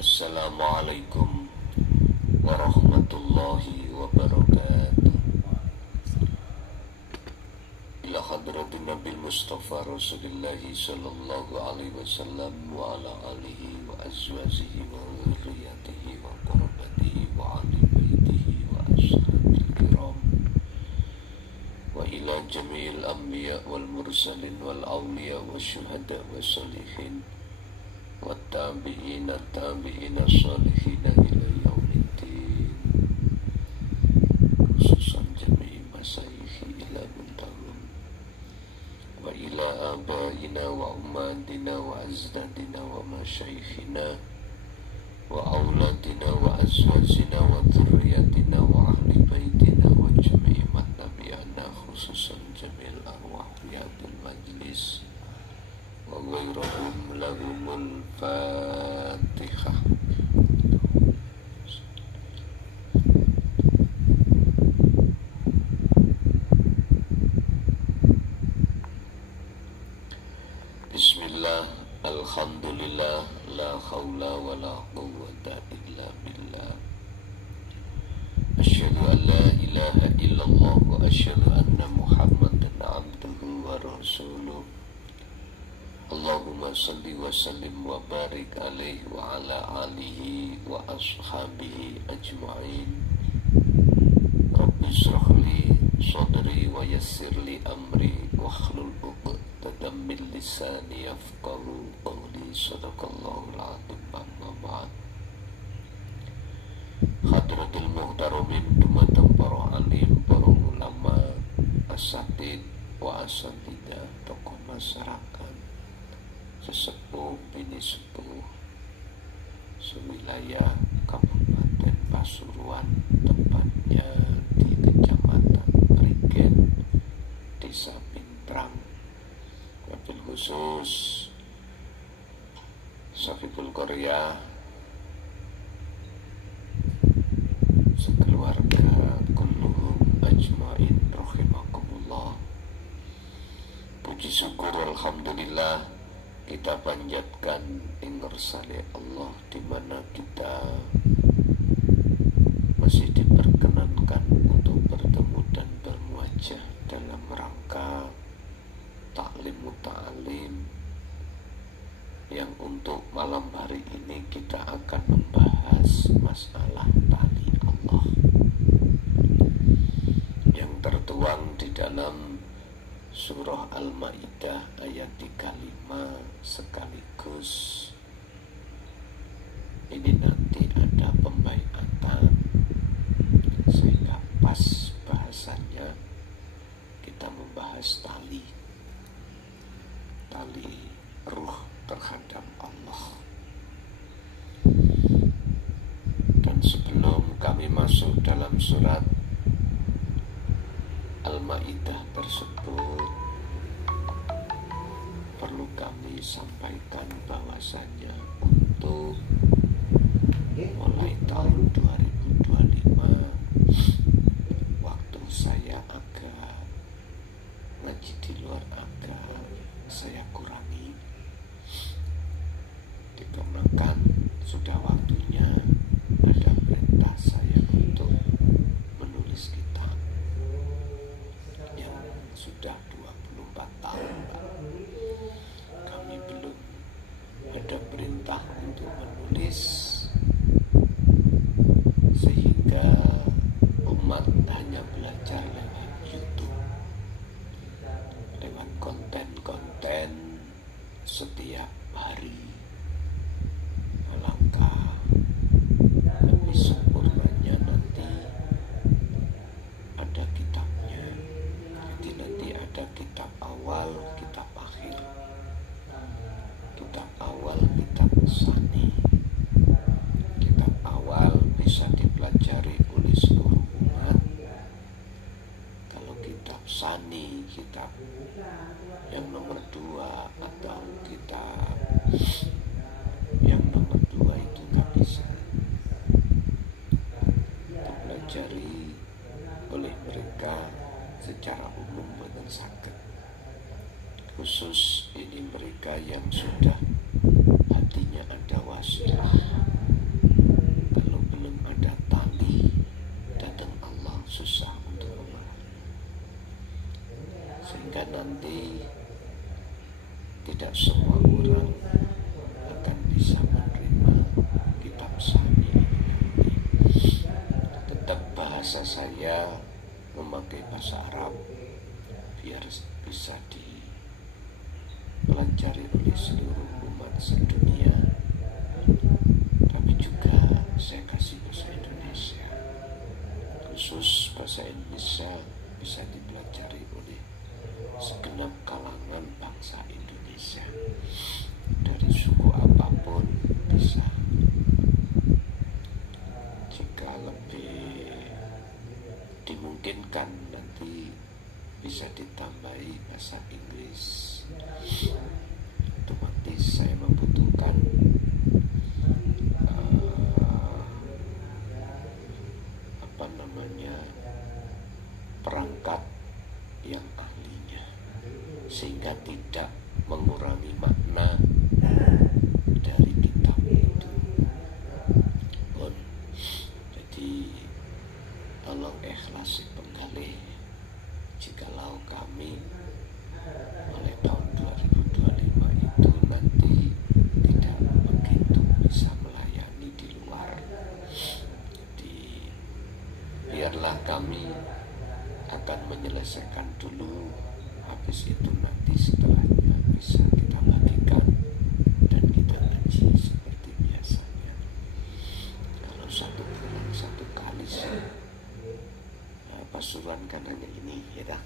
Assalamualaikum warahmatullahi wabarakatuh. Ila hadratin Nabi Mustafa Rasulillahi sallallahu alaihi wasallam wa ala alihi wa azwajihi wa dhurriyyatihi wa qurrabatihi wa ahli baitihi wa ashabil kiram wa ila jami'il anbiya wal mursalin wal awliya wa syuhada wa salihin wa tabi'ina tabi'ina salihina ila yaumiddin, khususan jami'i masayikhi ila muntahum wa ila abaina wa ummatina wa azdadina wa masyayikhina wa auladina wa azwajina wa dhurriyyatina wa ahli baitina wa jami'i man tabi'ana, khususan jami'il arwah riyadul majlis wa ghairahum lahumul fatihah. Bismillah, alhamdulillah, la khawla wa la quwwata illa billah. Asyhadu an la ilaha illallah wa asyhadu anna muhammadan abduhu wa rasuluh. Allahumma salli wa sallim wa barik alaihi wa ala alihi wa ashabihi ajma'in. Rabbi shrah li sadri wa yassir li amri wa hlul 'uqdatam min lisani yafqahu qawli. Shadaqallahul 'azim. Amma ba'd. Hadratil muhtaramin, dumateng para alim, para ulama, asatid wa asatidah, tokoh masyarakat, sesepuh bini sepuh sewilayah Kabupaten Pasuruan, tepatnya di Kecamatan Prigen, Desa Pintrang. Wabil khusus Sahibul Korea, sekeluarga kulluhum ajmain rahimakumullah. Puji syukur alhamdulillah kita panjatkan ingersane Allah, di mana kita masih diperkenankan untuk bertemu dan bermuajah dalam rangka taklim muta'alim, yang untuk malam hari ini kita akan membahas masalah tali Allah yang tertuang di dalam Surah Al-Ma'idah ayat 35, sekaligus ini nanti ada pembaiatan, sehingga pas bahasannya kita membahas tali ruh terhadap Allah. Dan sebelum kami masuk dalam surat Al-Ma'idah tersebut, perlu kami sampaikan bahwasannya untuk mulai tahun 2025 waktu saya agak ngaji di luar agak saya kurangi, dikarenakan sudah waktunya ada perintah saya untuk menulis kitab yang sudah 24 tahun, Pak. Kami belum ada perintah untuk menulis, sehingga umat hanya belajar lewat YouTube, lewat konten-konten setiap hari. Alangkah lebih sempurnanya nanti ada kitabnya. Jadi nanti ada kitab awal, kitab akhir, kitab awal, kitab tsani, bisa menerima kitab sahih ini. Tetap bahasa saya memakai bahasa Arab biar bisa dipelajari oleh seluruh umat sedunia. Tapi juga saya kasih bahasa Indonesia, khusus bahasa Indonesia bisa dipelajari oleh segenap kalangan bangsa Indonesia, dari suku apapun bisa. Jika lebih dimungkinkan nanti bisa ditambahi bahasa Inggris. Otomatis saya membutuhkan perangkat yang ahlinya, sehingga tidak mengurangi makna dari kitab itu pun. Jadi tolong ikhlas penggalih jikalau kami mulai tahun 2025 itu nanti tidak begitu bisa melayani di luar. Jadi biarlah kami akan menyelesaikan dulu, habis itu nanti setelahnya bisa kita bagikan dan kita ngaji seperti biasanya. Kalau 1 bulan 1 kali sih, Pasuruan kan hanya ini ya dah.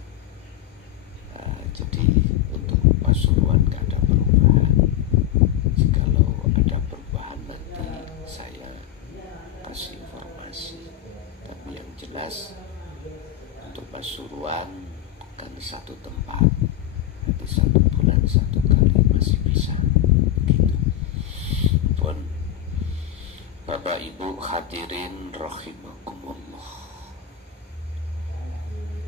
Jadi untuk Pasuruan gak ada perubahan. Jikalau ada perubahan nanti saya kasih informasi. Tapi yang jelas untuk Pasuruan kan 1 tempat, nanti 1 bulan 1 kali masih bisa begitu. Pun Bapak Ibu hadirin rahimakumullah,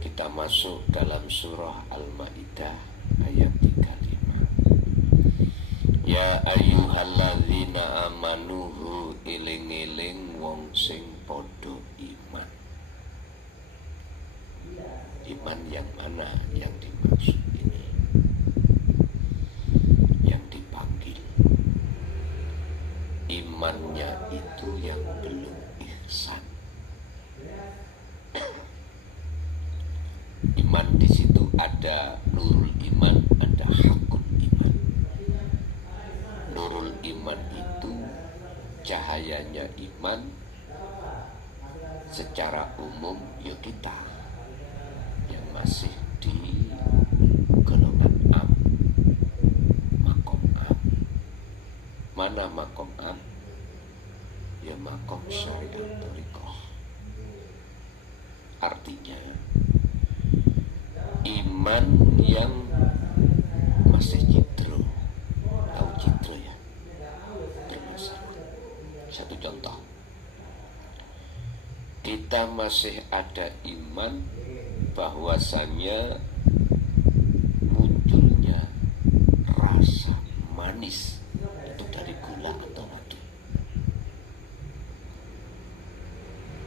kita masuk dalam surah Al-Maidah ayat 35. Ya ayyuhalladzina amanuhu, iling-iling wong sing podo iman. Iman yang mana yang dimaksud ini? Yang dipanggil. Imannya itu yang belum ihsan. Iman di situ ada nurul iman, ada hakul iman. Nurul iman itu cahayanya iman secara umum ya kita yang masih di golongan am, makom am. Mana makom am? Ya makom syariat thariqah. Artinya iman yang masih citro. Tahu citro ya? Termasuk. Satu contoh, kita masih ada iman bahwasannya munculnya rasa manis itu dari gula atau madu.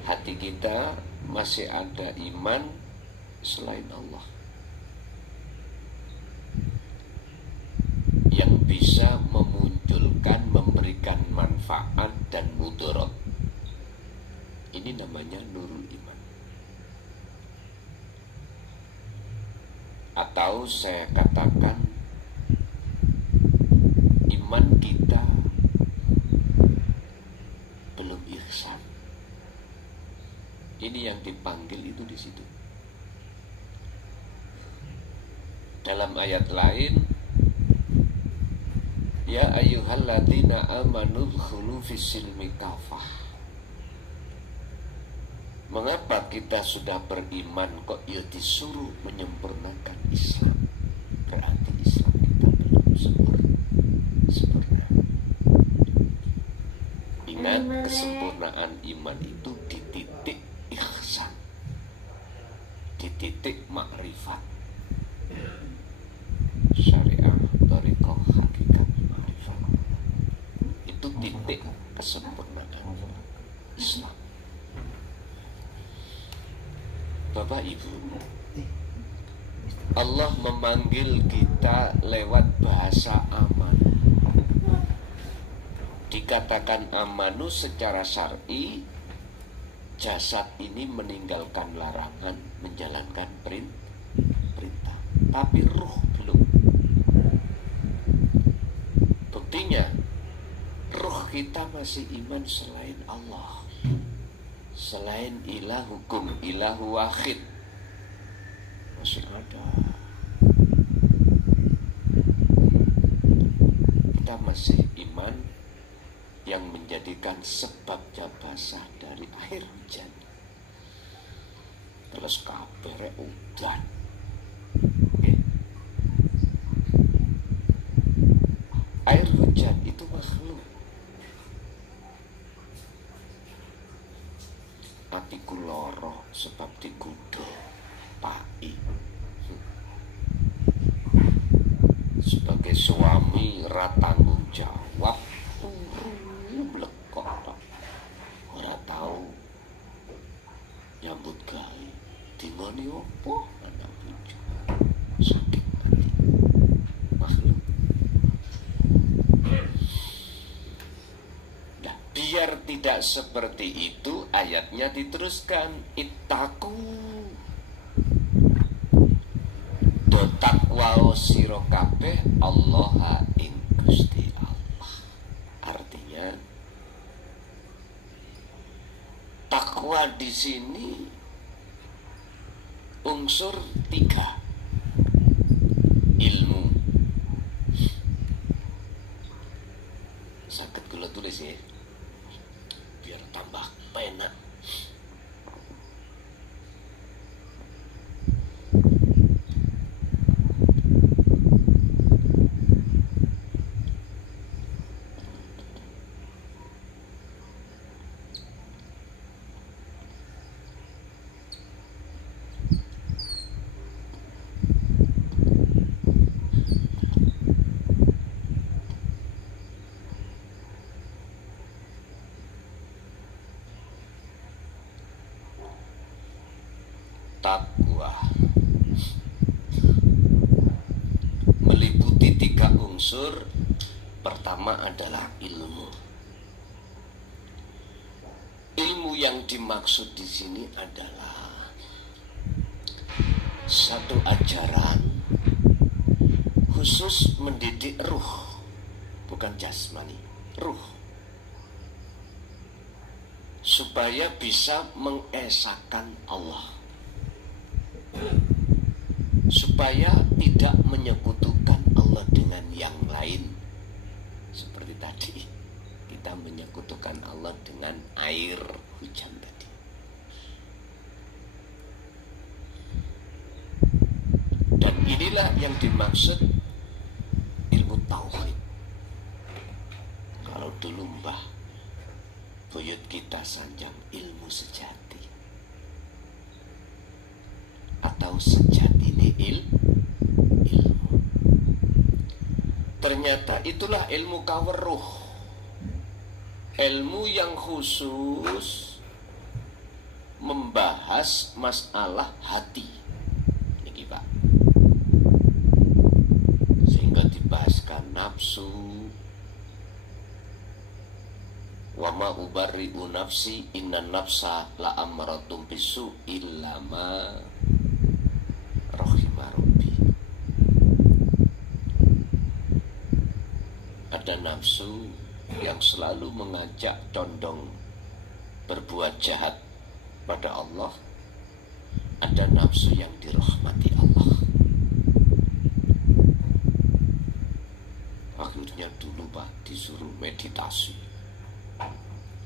Hati kita masih ada iman selain Allah yang bisa memunculkan, memberikan manfaat dan mudarat. Ini namanya nurul iman. Atau saya katakan iman kita belum ihsan. Ini yang dipanggil itu di situ. Dalam ayat lain, ya ayyuhalladzina amanu dkhulu fis-silmi kafah. Mengapa kita sudah beriman kok ya disuruh menyempurnakan Islam? Berarti Islam kita belum sempurna. Ingat, kesempurnaan iman itu di titik ihsan, di titik makrifat. Syariah, thariqah, hakikat, makrifat. Itu titik kesempurnaan Islam. Bapak Ibu, Allah memanggil kita lewat bahasa amanah. Dikatakan amanu secara syar'i, jasad ini meninggalkan larangan, menjalankan perintah. Tapi ruh belum. Buktinya, ruh kita masih iman selain Allah, selain ilah hukum, ilahu wahid, masih ada. Kita masih iman yang menjadikan sebabnya basah dari air hujan. Terus kabeh udan. Air hujan itu makhluk. Atiku loro sebab dikudo pai. Sebagai suami ra tanggung jawab, blekok ora tahu nyambut gawe. Dingone opo anak bojo. Sakit hati. Makhluk. Nah, biar tidak seperti itu, ayatnya diteruskan, ittaku do takwa sira kabeh Allah ing Gusti Allah. Artinya takwa di sini unsur 3. Ilmu. Saged kula tulis ya, biar tambah penak. Takwa meliputi 3 unsur. Pertama adalah ilmu. Ilmu yang dimaksud di sini adalah satu ajaran khusus mendidik ruh, bukan jasmani, ruh, supaya bisa mengesahkan Allah, supaya tidak menyekutukan Allah dengan yang lain. Seperti tadi kita menyekutukan Allah dengan air hujan tadi. Dan inilah yang dimaksud ilmu tauhid. Kalau dulu Mbah buyut kita sanjang ilmu sejati, atau sejati ini ilmu. Ternyata itulah ilmu kaweruh, ilmu yang khusus membahas masalah hati. Ini Pak, sehingga dibahaskan nafsu. Wa ma ubarri'u nafsi inna nafsa la amaratum bisu illa ma rahimah rabbi. Ada nafsu yang selalu mengajak condong berbuat jahat pada Allah. Ada nafsu yang dirahmati Allah. Akhirnya dulu Pak disuruh meditasi,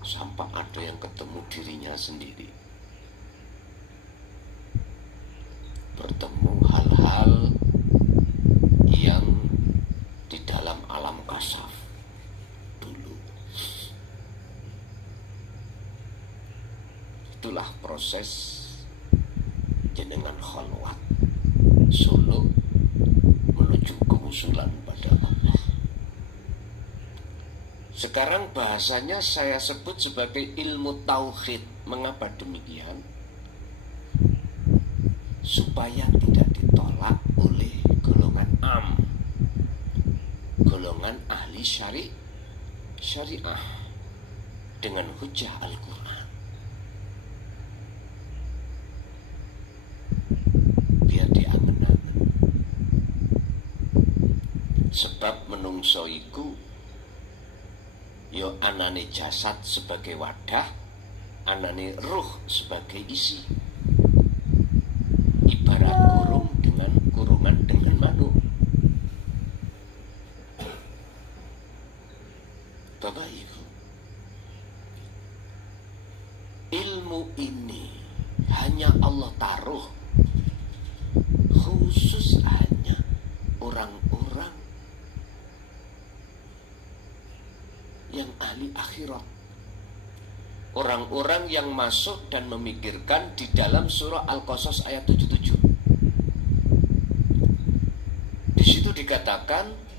sampai ada yang ketemu dirinya sendiri, bertemu hal-hal yang di dalam alam kasaf dulu. Itulah proses jenengan khalwat solo menuju kewusulan pada Allah. Sekarang bahasanya saya sebut sebagai ilmu tauhid. Mengapa demikian? Supaya tidak ditolak oleh golongan am, golongan ahli syariah dengan hujah Al-Quran. Biar diamen-amen. Sebab menungso iku yo anane jasad sebagai wadah, anane ruh sebagai isi. Ibarat kurungan dengan manuk. Bapak Ibu, ilmu ini hanya Allah taruh khusus hanya orang-orang yang ahli akhirat, orang-orang yang masuk dan memikirkan di dalam surah Al-Qasas ayat 77. Di situ dikatakan,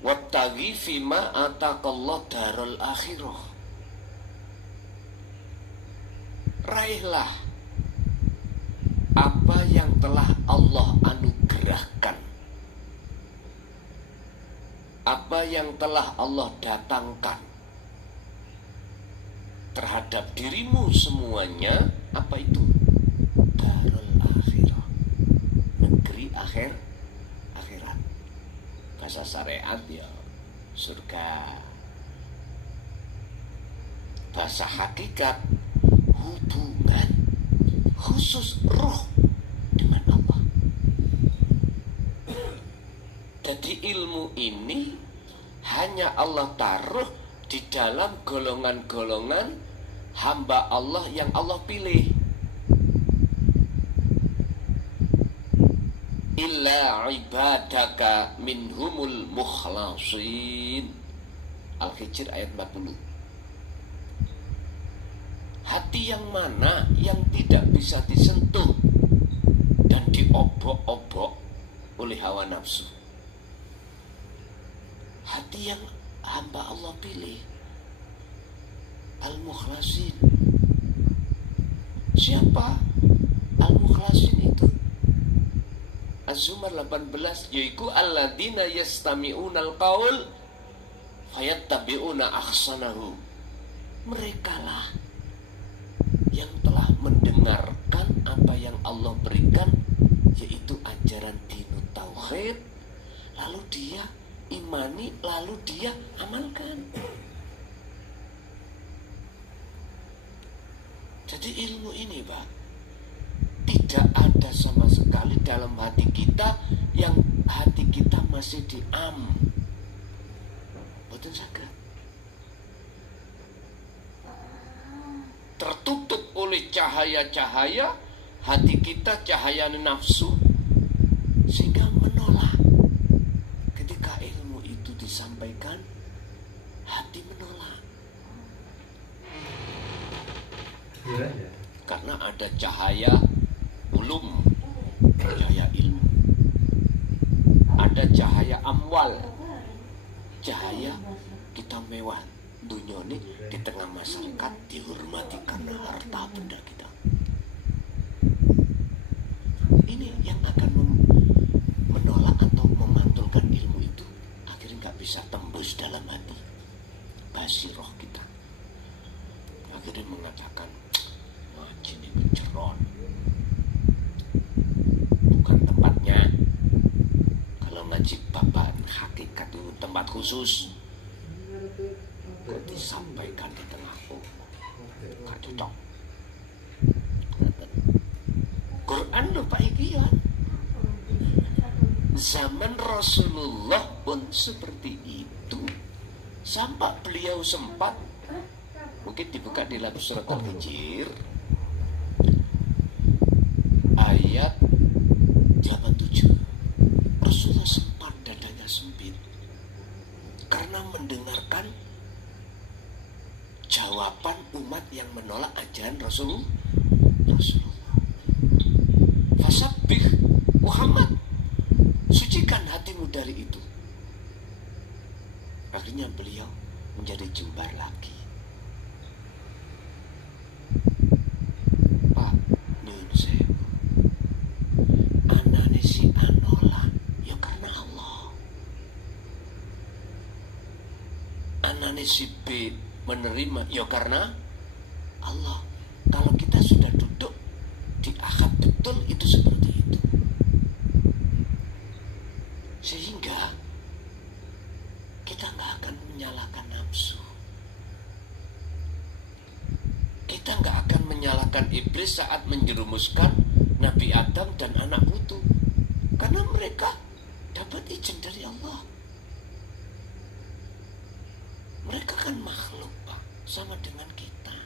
wabtaghi fima ataqallahu darul akhirah. Raihlah apa yang telah Allah anugerahkan, apa yang telah Allah datangkan terhadap dirimu semuanya. Apa itu? Darul akhirah, negeri akhirat. Bahasa syariat ya surga. Bahasa hakikat hubungan khusus roh dengan Allah. Jadi ilmu ini hanya Allah taruh di dalam golongan-golongan hamba Allah yang Allah pilih. Illa ibadaka minhumul mukhlasin. Al-Hijr ayat 40. Hati yang mana yang tidak bisa disentuh dan diobok-obok oleh hawa nafsu? Hati yang hamba Allah pilih, al-mukhlasin. Siapa al-mukhlasin itu? Az-Zumar 18, yaitu alladzina yastami'una al-qaul fayattabi'una ahsanahu. Merekalah yang telah mendengarkan apa yang Allah berikan, yaitu ajaran dinut tauhid, lalu dia imani, lalu dia amalkan. Jadi ilmu ini, Pak, tidak ada sama sekali dalam hati kita yang hati kita masih diam. Betul saged. Tertutup oleh cahaya-cahaya hati kita, cahaya nafsu, sehingga menolak. Ketika ilmu itu disampaikan, hati menolak. Karena ada cahaya ulum, cahaya ilmu. Ada cahaya amwal, cahaya kita mewah dunia ini di tengah masyarakat dihormati karena harta benda kita. Ini yang akan menolak atau memantulkan ilmu itu, akhirnya nggak bisa tembus dalam hati basiroh kita. Akhirnya mengatakan, ngaji ini keceron, bukan tempatnya. Kalau ngaji babat hakikat itu tempat khusus, kok disampaikan di tengah gak cocok. Quran lho Pak iki ya. Zaman Rasulullah pun seperti itu. Sampai beliau sempat, mungkin dibuka di dalam surat Al-Hijr ayat 87. Rasulullah sempat dadanya sempit karena mendengarkan jawaban umat yang menolak ajaran Rasulullah. Fasabbih Muhammad, sucikan hatimu dari itu. Akhirnya beliau menjadi jembar lagi. Pak, nyuwun sewu, anane si anola ya karena Allah. anane si B menerima, ya karena Allah. Kalau kita sudah duduk di akad betul itu seperti itu. Sehingga kita nggak akan menyalahkan nafsu. Kita nggak akan menyalahkan iblis saat menjerumuskan Nabi Adam dan anak putu. Karena mereka dapat izin dari Allah. Mereka kan makhluk, Pak, sama dengan kita.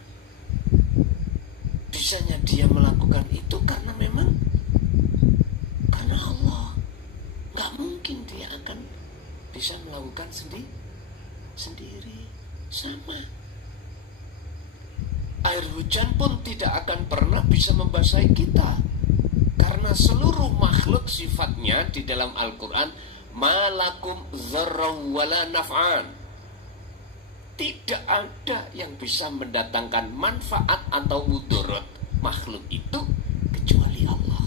Bisanya dia melakukan itu karena memang karena Allah. Gak mungkin dia akan bisa melakukan sendiri. Sama. Air hujan pun tidak akan pernah bisa membasahi kita. Karena seluruh makhluk sifatnya di dalam Al-Quran malakum dzarraw wala naf'an. Tidak ada yang bisa mendatangkan manfaat atau mudarat makhluk itu kecuali Allah.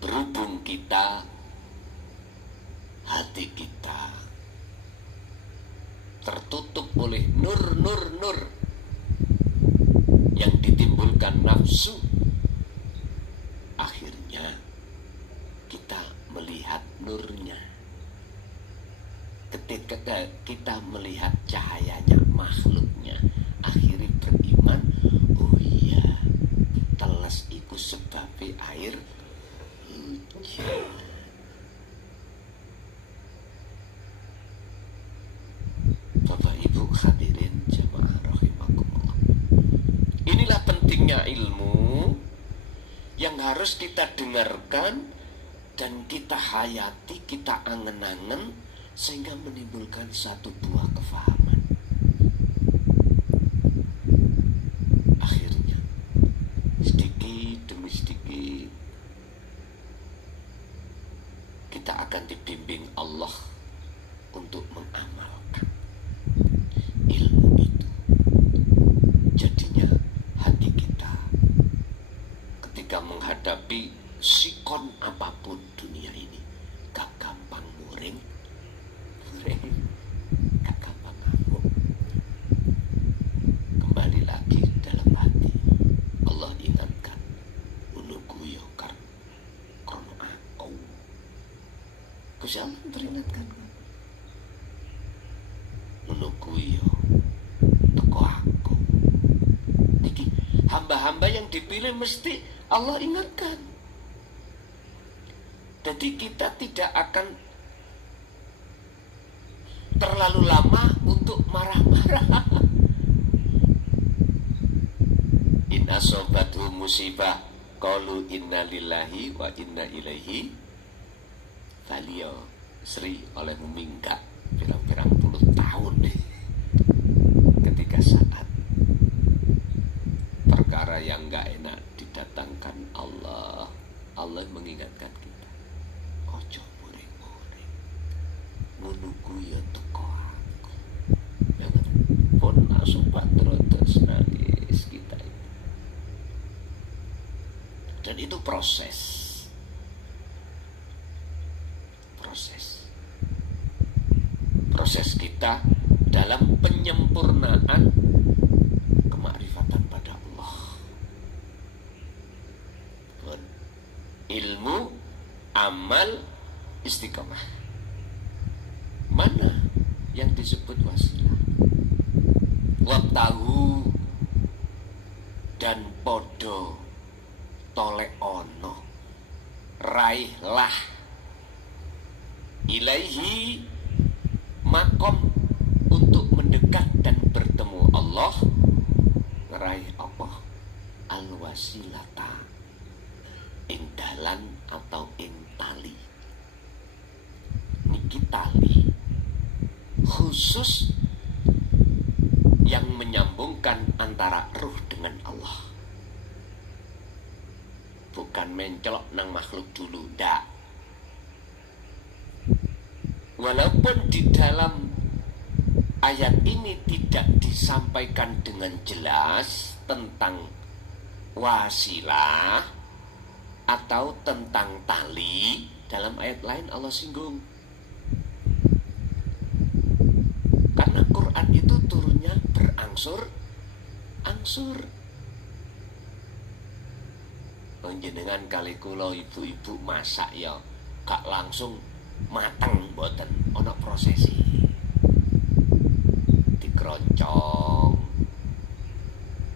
Berhubung kita, hati kita tertutup oleh nur yang ditimbulkan nafsu, akhirnya kita melihat nurnya. Ketika kita melihat cahayanya makhluknya, akhirnya beriman, oh iya, telas iku sebabnya air hujan. Bapak Ibu hadirin jamaah rahimakumullah. Inilah pentingnya ilmu yang harus kita dengarkan dan kita hayati, kita angen-angen, sehingga menimbulkan satu buah kefahaman. Akhirnya sedikit demi sedikit kita akan dibimbing Allah untuk mengamalkan ilmu itu. Jadinya hati kita ketika menghadapi sikon apapun dunia ini gak gampang muring, gak gampang ngamuk. Kembali lagi dalam hati Allah ingatkan, menunggu yo krono aku. Gusti Allah peringatkan, menunggu yo teko aku. Niki hamba-hamba yang dipilih mesti Allah ingatkan. Jadi kita tidak akan terlalu lama untuk marah-marah. In asobathu musibah qalu inna lillahi wa inna ilaihi Valio Sri oleh meminggat pirang-pirang puluh tahun ketika saat perkara yang gak enak didatangkan Allah mengingatkan kita, ojo muring-muring, menunggu ya teko aku. Jangan pun asupat terus nangis kita ini. Dan itu proses kita dalam penyempurnaan kemakrifatan pada Allah. Ilmu, amal, istiqamah. Mana yang disebut wasilah? Wabtahu dan podo tolek ono, raihlah ilaihi makom untuk mendekat dan bertemu Allah. Ngeraih apa? Al-wasilata, ing dalan atau ing tali. Niki tali khusus yang menyambungkan antara ruh dengan Allah. Bukan mencolok nang makhluk dulu, ndak. Walaupun di dalam ayat ini tidak disampaikan dengan jelas tentang wasilah atau tentang tali, dalam ayat lain Allah singgung. turunnya berangsur-angsur. Panjenengan kali kula ibu-ibu masak ya gak langsung mateng, mboten, ana prosesi. Dikeroncong,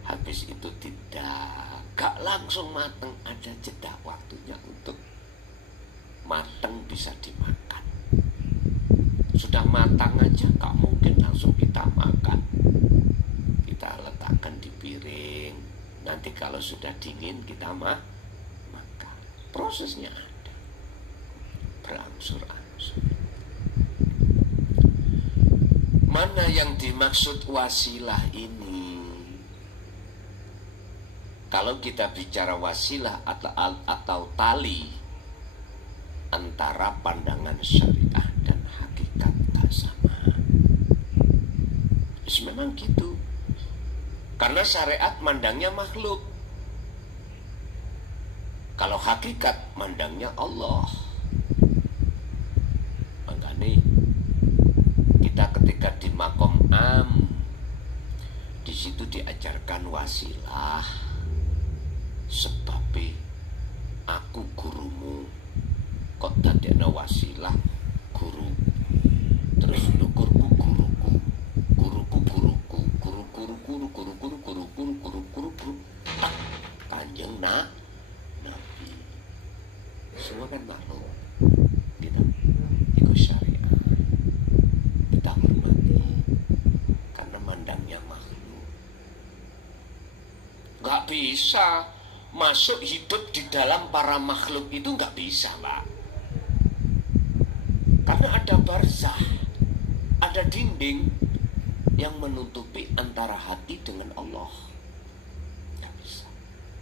habis itu tidak, gak langsung mateng, ada jeda waktunya untuk mateng bisa dimakan. Sudah matang aja gak mungkin langsung kita makan. Kita letakkan di piring, nanti kalau sudah dingin kita makan. Prosesnya ada, berangsur-angsur. Mana yang dimaksud wasilah ini? Kalau kita bicara wasilah atau tali antara pandangan syariah dan hakikat tak sama. Memang gitu. Karena syariat mandangnya makhluk. Kalau hakikat mandangnya Allah. Makanya kita ketika di makom am, di situ diajarkan wasilah. Sebab aku gurumu, kok dadekno wasilah guru. Terus nukurku guruku, guruku guruku, guru. Panjang nabi. Semua kan makhluk. Kita ikut syariat. Kita hormati karena mandangnya makhluk. Gak bisa masuk hidup di dalam para makhluk itu, nggak bisa, Pak. Karena ada barzah, ada dinding yang menutupi antara hati dengan Allah. Nggak bisa.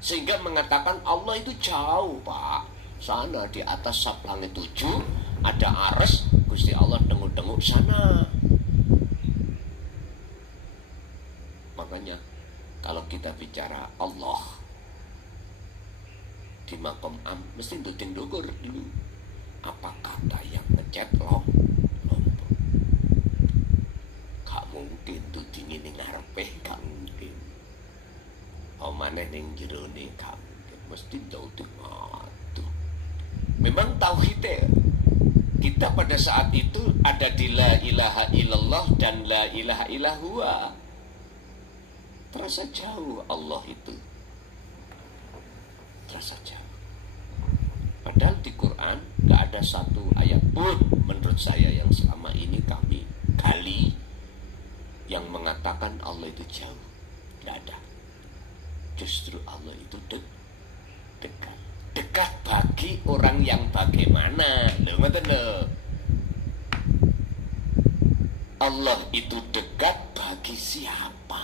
Sehingga mengatakan Allah itu jauh, Pak. Sana di atas sab langit 7 ada ares, Gusti Allah tenguk-tenguk sana. Makanya kalau kita bicara Allah di makom am, mesti nduding ndukur dulu. Apa kata yang ngecet lompok? Gak mungkin nduding ini ngarepe, gak mungkin. Omane ning jerone gak mungkin. Mesti nduding ngatur. Memang tauhid kita pada saat itu ada di la ilaha illallah dan la ilaha illahua. Terasa jauh Allah itu. Terasa jauh. Padahal di Quran gak ada satu ayat pun menurut saya yang selama ini kami gali yang mengatakan Allah itu jauh. Gak ada. Justru Allah itu dekat. Dekat bagi orang yang bagaimana. Loh, ngoten lho. Allah itu dekat bagi siapa?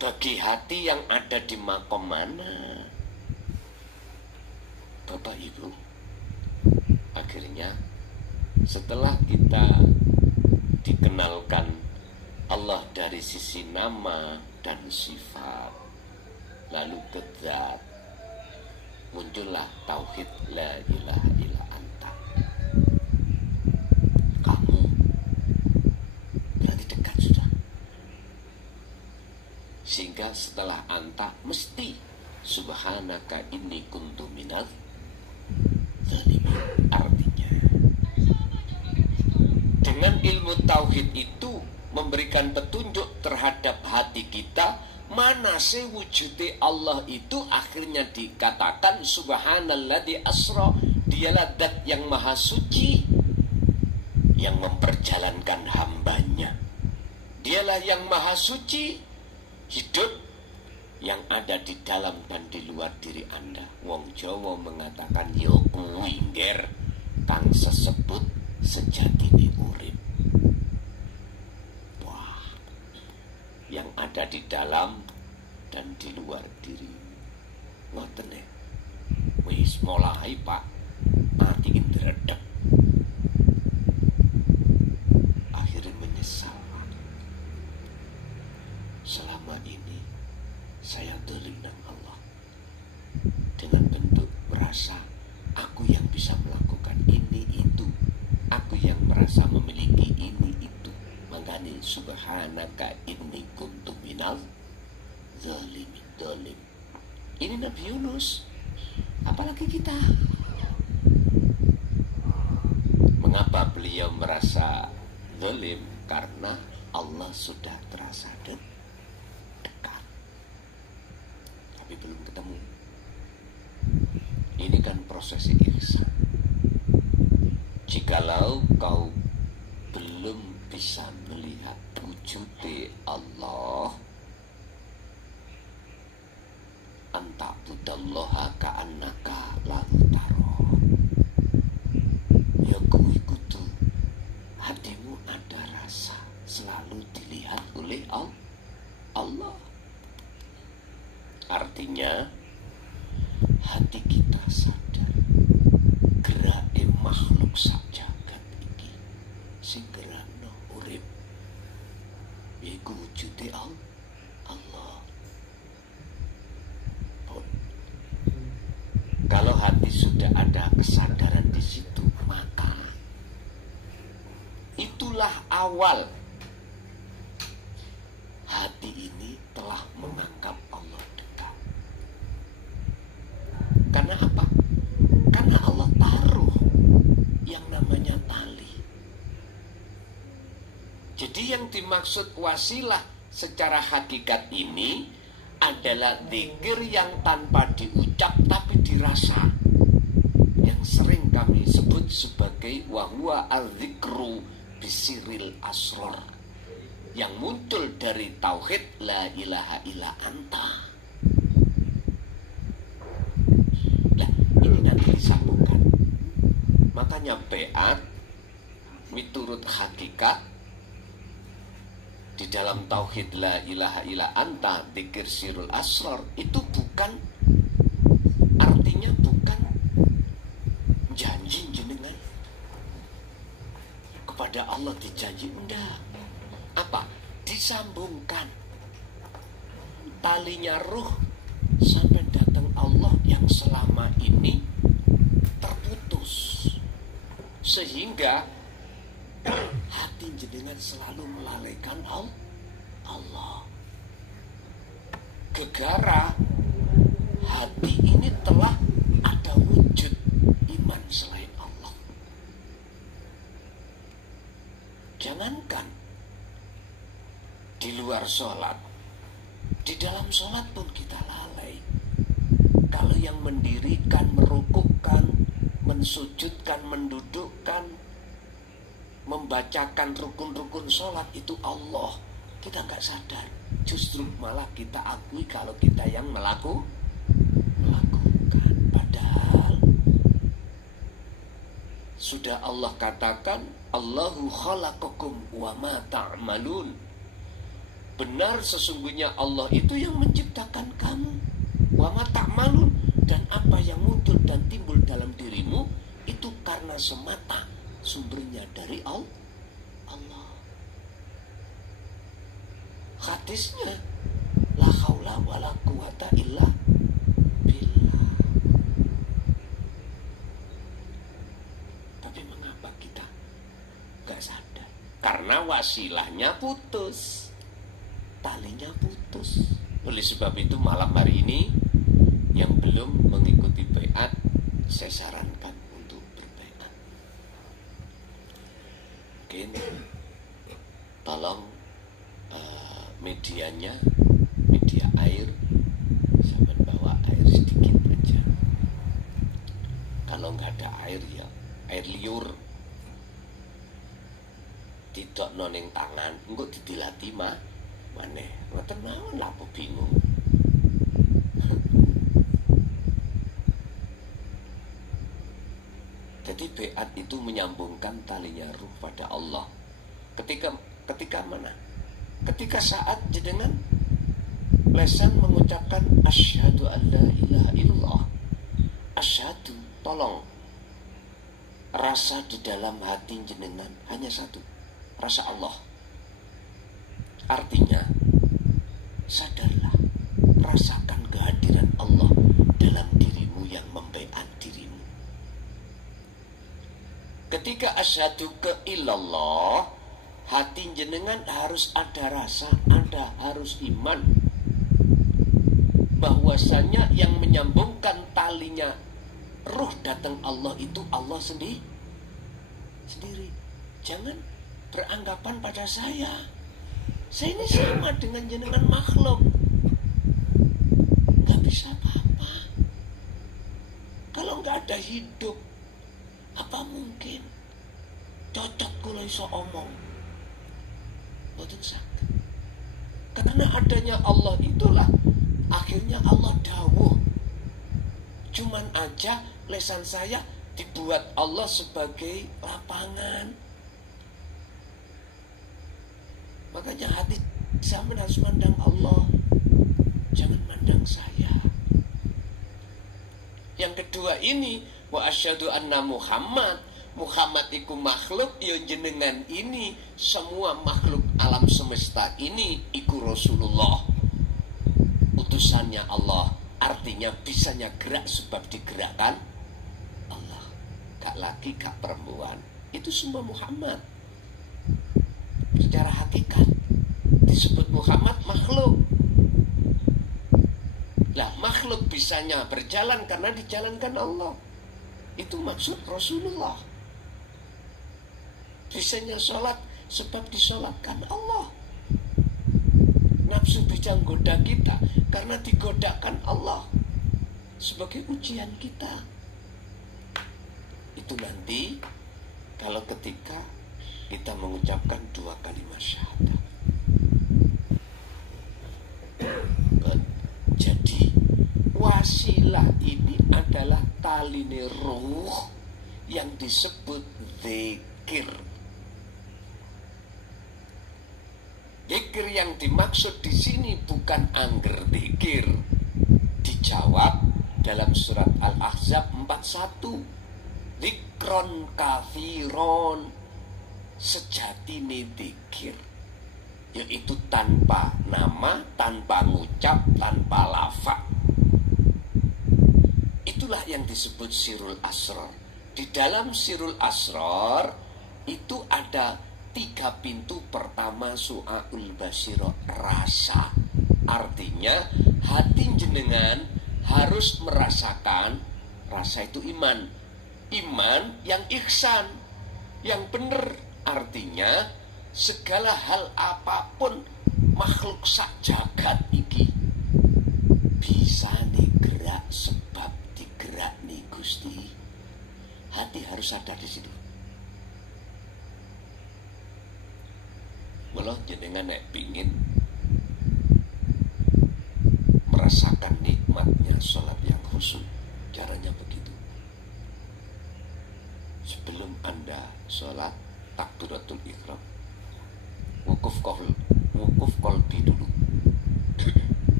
Bagi hati yang ada di makom mana? Bapak Ibu, akhirnya setelah kita dikenalkan Allah dari sisi nama dan sifat, lalu ke zat, muncullah tauhid la ilaha illa anta. Kamu berarti dekat sudah. Sehingga setelah anta mesti subhanaka inni kuntu minaz zalimin. Artinya dengan ilmu tauhid itu memberikan petunjuk terhadap hati kita, mana sih wujudnya Allah itu. Akhirnya dikatakan subhanalladzi asra, dialah zat yang maha suci yang memperjalankan hambanya. Dialah yang maha suci hidup yang ada di dalam dan di luar diri Anda. Wong Jawa mengatakan yo kuwi ngger kang sesebut sejatine urip. Wah, yang ada di dalam dan di luar diri. Ngoten ya. Wis mulai, Pak. Ati iki ndredeg. Akhirnya menyesal. Selama ini saya dolim dengan Allah dengan bentuk merasa aku yang bisa melakukan ini itu, aku yang merasa memiliki ini itu. Makanya ngarani subhanaka inni kuntu minal zalim. Ini Nabi Yunus, apalagi kita. Mengapa beliau merasa zalim? Karena Allah sudah terasa dekat, tapi belum ketemu. Ini kan proses ihsan. Jikalau kau belum bisa melihat wujud Allah, anta'budallaha ka'annaka la taro, ya kuwi kudu hatimu ada rasa selalu dilihat oleh Allah. Artinya hati kita sadar gerake makhluk sajagat iki sing gerakno urip iku wujude Allah. Kalau hati sudah ada kesadaran di situ, maka itulah awal hati ini telah menganggap Allah dekat. Karena apa? Karena Allah taruh yang namanya tali. Jadi yang dimaksud wasilah secara hakikat ini adalah dzikir yang tanpa diucap tapi dirasa, yang sering kami sebut sebagai wahwa al-dzikru bisiril asror, yang muncul dari tauhid la ilaha illa anta. Nah, ini nanti disambungkan. Makanya beat miturut hakikat di dalam tauhid la ilaha illa anta, dzikir sirul asrar, itu bukan artinya bukan janji jenengan kepada Allah dijanji, enggak. Apa? Disambungkan talinya ruh sampai datang Allah yang selama ini terputus, sehingga hati jenengan selalu melalaikan Allah. Gegara hati ini telah ada wujud iman selain Allah. Jangankan di luar sholat, di dalam sholat pun kita lalai. Kalau yang mendirikan, merukukkan, mensujudkan, mendudukkan, membacakan rukun-rukun sholat itu Allah, kita nggak sadar. Justru malah kita akui kalau kita yang melakukan. Padahal sudah Allah katakan, Allahu khalaqakum wa ma ta'malun. Benar, sesungguhnya Allah itu yang menciptakan kamu, wa ma ta'malun, dan apa yang muncul dan timbul dalam dirimu itu karena semata sumbernya dari Allah. Hadisnya la haula wala quwata illa billah. Tapi mengapa kita gak sadar? Karena wasilahnya putus, talinya putus. Oleh sebab itu malam hari ini yang belum mengikuti baiat, saya sarankan untuk berbaiat. Mungkin tolong medianya, media air, sampai bawa air sedikit aja. Kalau nggak ada air ya air liur, tidak noning tangan, enggak didilati mah maneh. Ngoten mawon lah, apa bingung. Jadi beat itu menyambungkan talinya ruh pada Allah. Ketika mana? Ketika saat jenengan lesan mengucapkan asyhadu an la ilaha illallah. Asyhadu, tolong. Rasa di dalam hati jenengan hanya satu, rasa Allah. Artinya, sadarlah, rasakan kehadiran Allah dalam dirimu yang membaiat dirimu. Ketika asyhadu ke ilallah, hati jenengan harus ada rasa, harus iman bahwasanya yang menyambungkan talinya ruh datang Allah itu Allah sendiri. Jangan beranggapan pada saya ini sama dengan jenengan makhluk, gak bisa apa-apa. Kalau gak ada hidup, apa mungkin cocok kula iso omong? Boten saged. Karena adanya Allah itulah akhirnya Allah dawuh. Cuman aja lesan saya dibuat Allah sebagai lapangan. Makanya hati saya harus mandang Allah, jangan mandang saya. Yang kedua ini, wa asyhadu anna Muhammad iku makhluk, ya jenengan ini semua makhluk alam semesta ini iku Rasulullah, utusannya Allah. Artinya bisanya gerak sebab digerakkan Allah. Gak laki, gak perempuan, itu semua Muhammad. Secara hakikat disebut Muhammad makhluk. Lah makhluk bisanya berjalan karena dijalankan Allah, itu maksud Rasulullah. Bisanya sholat sebab disolatkan Allah. Nafsu bisa goda kita karena digodakan Allah sebagai ujian kita. Itu nanti kalau ketika kita mengucapkan 2 kalimat syahadat. Jadi wasilah ini adalah taline ruh yang disebut zikir. Zikir yang dimaksud di sini bukan angger zikir. Dijawab dalam surat Al-Ahzab 41. Zikron kafiron, sejatine zikir, yaitu tanpa nama, tanpa ngucap, tanpa lafaz. Itulah yang disebut sirul asrar. Di dalam sirul asrar itu ada 3 pintu. Pertama su'aul basiro, rasa. Artinya hati jenengan harus merasakan rasa itu iman. Iman yang ihsan, yang benar. Artinya segala hal apapun makhluk sak jagat iki bisa nih gerak sebab digerak nih Gusti. Hati harus ada di situ. Mula jenengan nek pingin merasakan nikmatnya sholat yang khusyuk, caranya begitu. Sebelum Anda sholat, takbiratul ihram, wukuf qalbi dulu,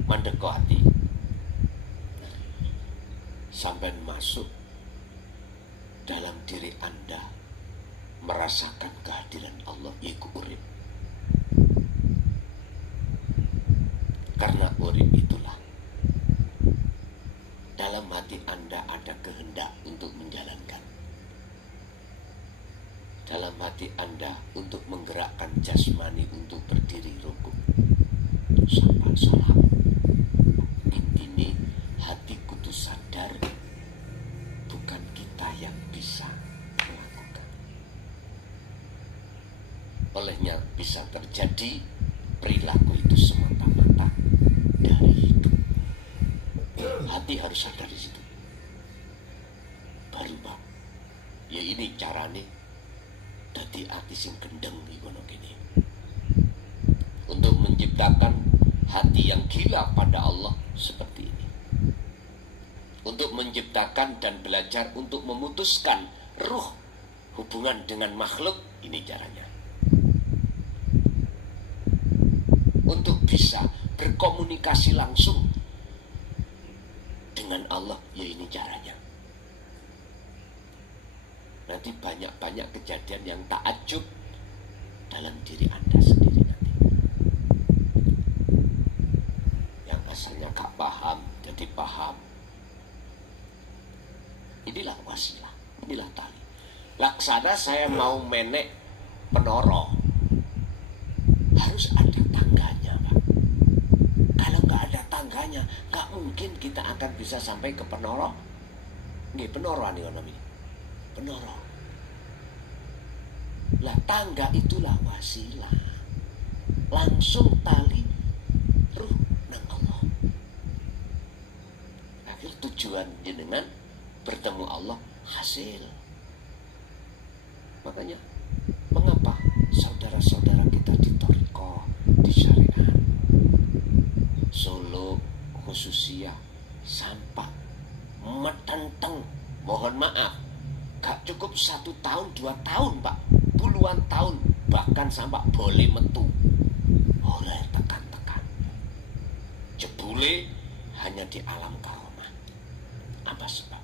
mandek ke hati, sampai masuk dalam diri Anda, merasakan kehadiran Allah, yaitu urip. Karena urip itulah dalam hati Anda ada kehendak untuk menjalankan. Dalam hati Anda untuk menggerakkan jasmani untuk berdiri rukuk sampai sholat. Intinya hati kudu sadar bukan kita yang bisa melakukan. Olehnya bisa terjadi perilaku itu semata-mata dari hidup. Hati harus sadar di situ. Baru bang, ya ini carane dadi ati sing gendeng ngono kene. Untuk menciptakan hati yang gila pada Allah seperti ini. Untuk menciptakan dan belajar untuk memutuskan ruh hubungan dengan makhluk, ini caranya. Untuk bisa berkomunikasi langsung dengan Allah, ya ini caranya. Nanti banyak-banyak kejadian yang takjub dalam diri Anda sendiri nanti. Yang asalnya gak paham, jadi paham. Inilah wasilah, inilah tali. Laksana saya mau menek penoro, harus ada tangganya, Pak. Kalau nggak ada tangganya, nggak mungkin kita akan bisa sampai ke Penoro. Nggih, Penoro ekonomi. Penoro. Lah tangga itulah wasilah. Langsung tali ruh nang Allah. Akhir tujuan jenengan bertemu Allah hasil. Makanya mengapa saudara-saudara kita di Thariqah, di syariat, Solo, khususnya sampah metenteng, mohon maaf, gak cukup 1 tahun 2 tahun Pak, puluhan tahun, bahkan sampah boleh metu, boleh tekan-tekan, jebule hanya di alam karomah. Apa sebab?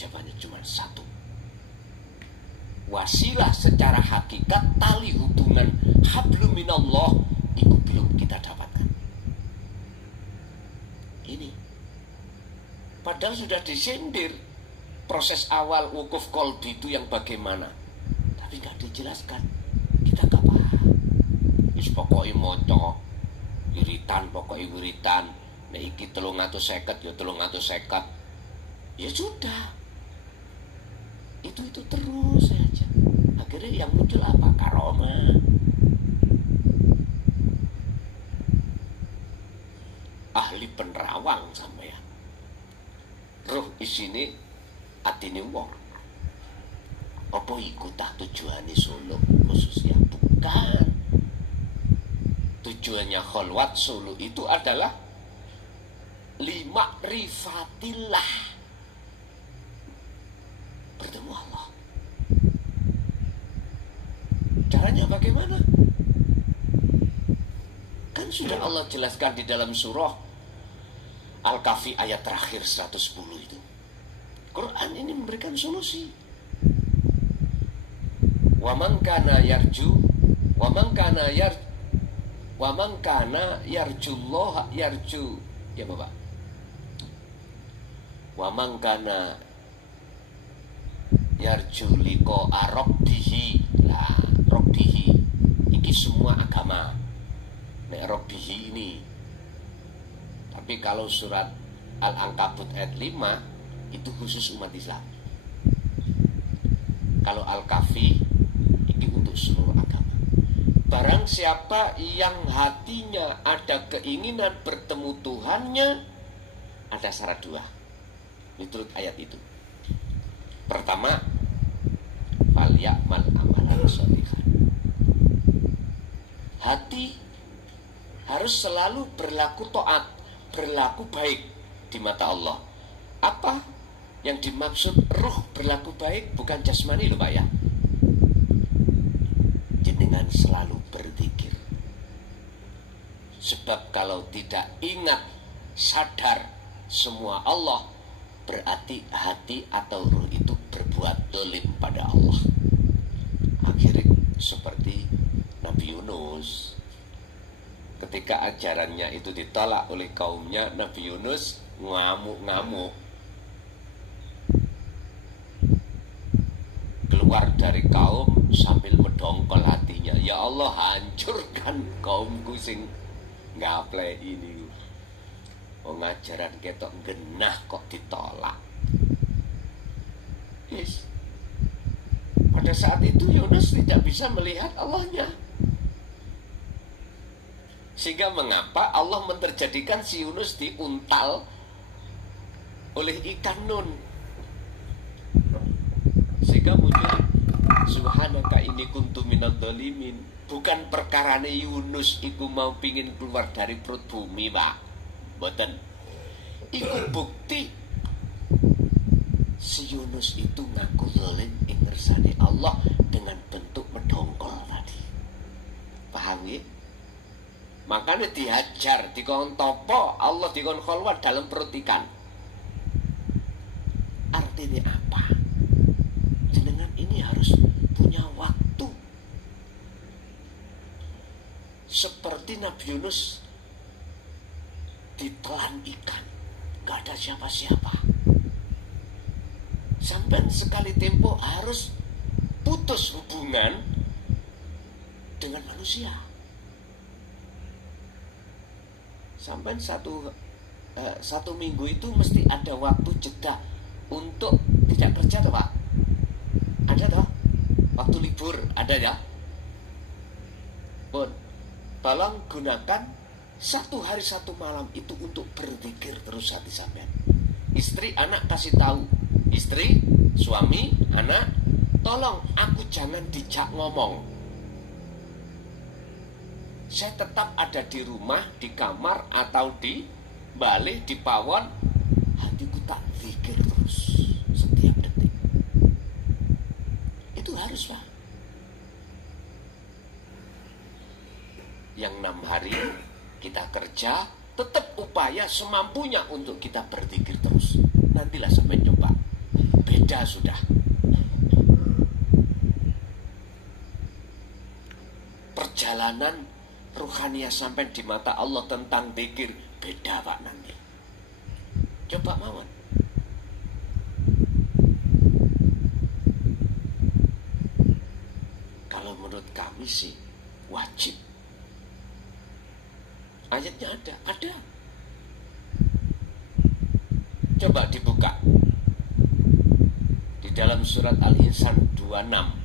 Jawabannya cuma satu. Wasilah secara hakikat tali hubungan hablum minallah itu belum kita dapatkan. Ini padahal sudah disindir proses awal wukuf kolbi itu yang bagaimana, tapi nggak dijelaskan, kita nggak paham. Wis pokoknya moco wiritan, pokoknya wiritan, nek iki 350 ya 350, ya sudah. Itu terus saja. Akhirnya yang muncul apa? Karomah. Ahli penerawang sama ya. Roh isine atine wong. Apa iku tak tujuane Solo khususnya? Bukan. Tujuannya kholwat Solo itu adalah lima rifatillah, bertemu Allah. Caranya bagaimana? Kan sudah Allah jelaskan di dalam surah Al-Kahfi ayat terakhir 110 itu. Quran ini memberikan solusi. Wa man kana yarju wa man kana yarjullaha yarju, ya Bapak. Wa man kana yarju liqa rabbihi. Lah, rabbihi iki semua agama. Nek rabbihi ini. Tapi kalau surat Al-Ankabut ayat 5 itu khusus umat Islam. Kalau Al-Kahfi ini untuk seluruh agama. Barang siapa yang hatinya ada keinginan bertemu Tuhannya, ada syarat 2 menurut ayat itu. Pertama, falyamal amalan sholihan. Hati harus selalu berlaku taat, berlaku baik di mata Allah. Apa yang dimaksud ruh berlaku baik? Bukan jasmani loh Pak ya. Jenengan selalu berzikir. Sebab kalau tidak ingat, sadar semua Allah, berarti hati atau ruh itu berbuat dolim pada Allah. Akhirnya seperti Nabi Yunus. Ketika ajarannya itu ditolak oleh kaumnya, Nabi Yunus ngamuk-ngamuk. Keluar dari kaum sambil mendongkol hatinya. Ya Allah, hancurkan kaumku sing ngaplek ini. Pengajaran ketok genah kok ditolak. Yes. Pada saat itu Yunus tidak bisa melihat Allahnya. Sehingga mengapa Allah menterjadikan si Yunus diuntal oleh ikan nun. Sehingga muncul subhanaka inni kuntu minadz dzalimin. Bukan perkarane Yunus iku mau pingin keluar dari perut bumi, Pak. Mboten. Iku bukti si Yunus itu ngaku zalim ing ngersane Allah dengan bentuk medongkol tadi. Paham ya? Makanya dihajar, dikon topo, Allah dikon kholwat dalam perut ikan. Artinya apa? Jenengan ini harus punya waktu. Seperti Nabi Yunus ditelan ikan, gak ada siapa-siapa. Sampai sekali tempo harus putus hubungan dengan manusia. Sampai satu minggu itu mesti ada waktu jeda untuk tidak kerja toh Pak? Ada toh? Waktu libur ada ya? Pun tolong gunakan 1 hari 1 malam itu untuk berzikir terus hati sampean. Istri, anak kasih tahu. Istri, suami, anak, tolong aku jangan dijak ngomong. Saya tetap ada di rumah, di kamar, atau di balik, di pawon. Hatiku tak zikir terus setiap detik. Itu harus Pak. Yang 6 hari kita kerja, tetap upaya semampunya untuk kita berzikir terus. Nantilah sampai coba. Beda sudah. Perjalanan ruhaniah sampai di mata Allah tentang zikir beda Pak nanti. Coba mawon. Kalau menurut kami sih wajib. Ayatnya ada. Coba dibuka di dalam surat Al-Insan 26.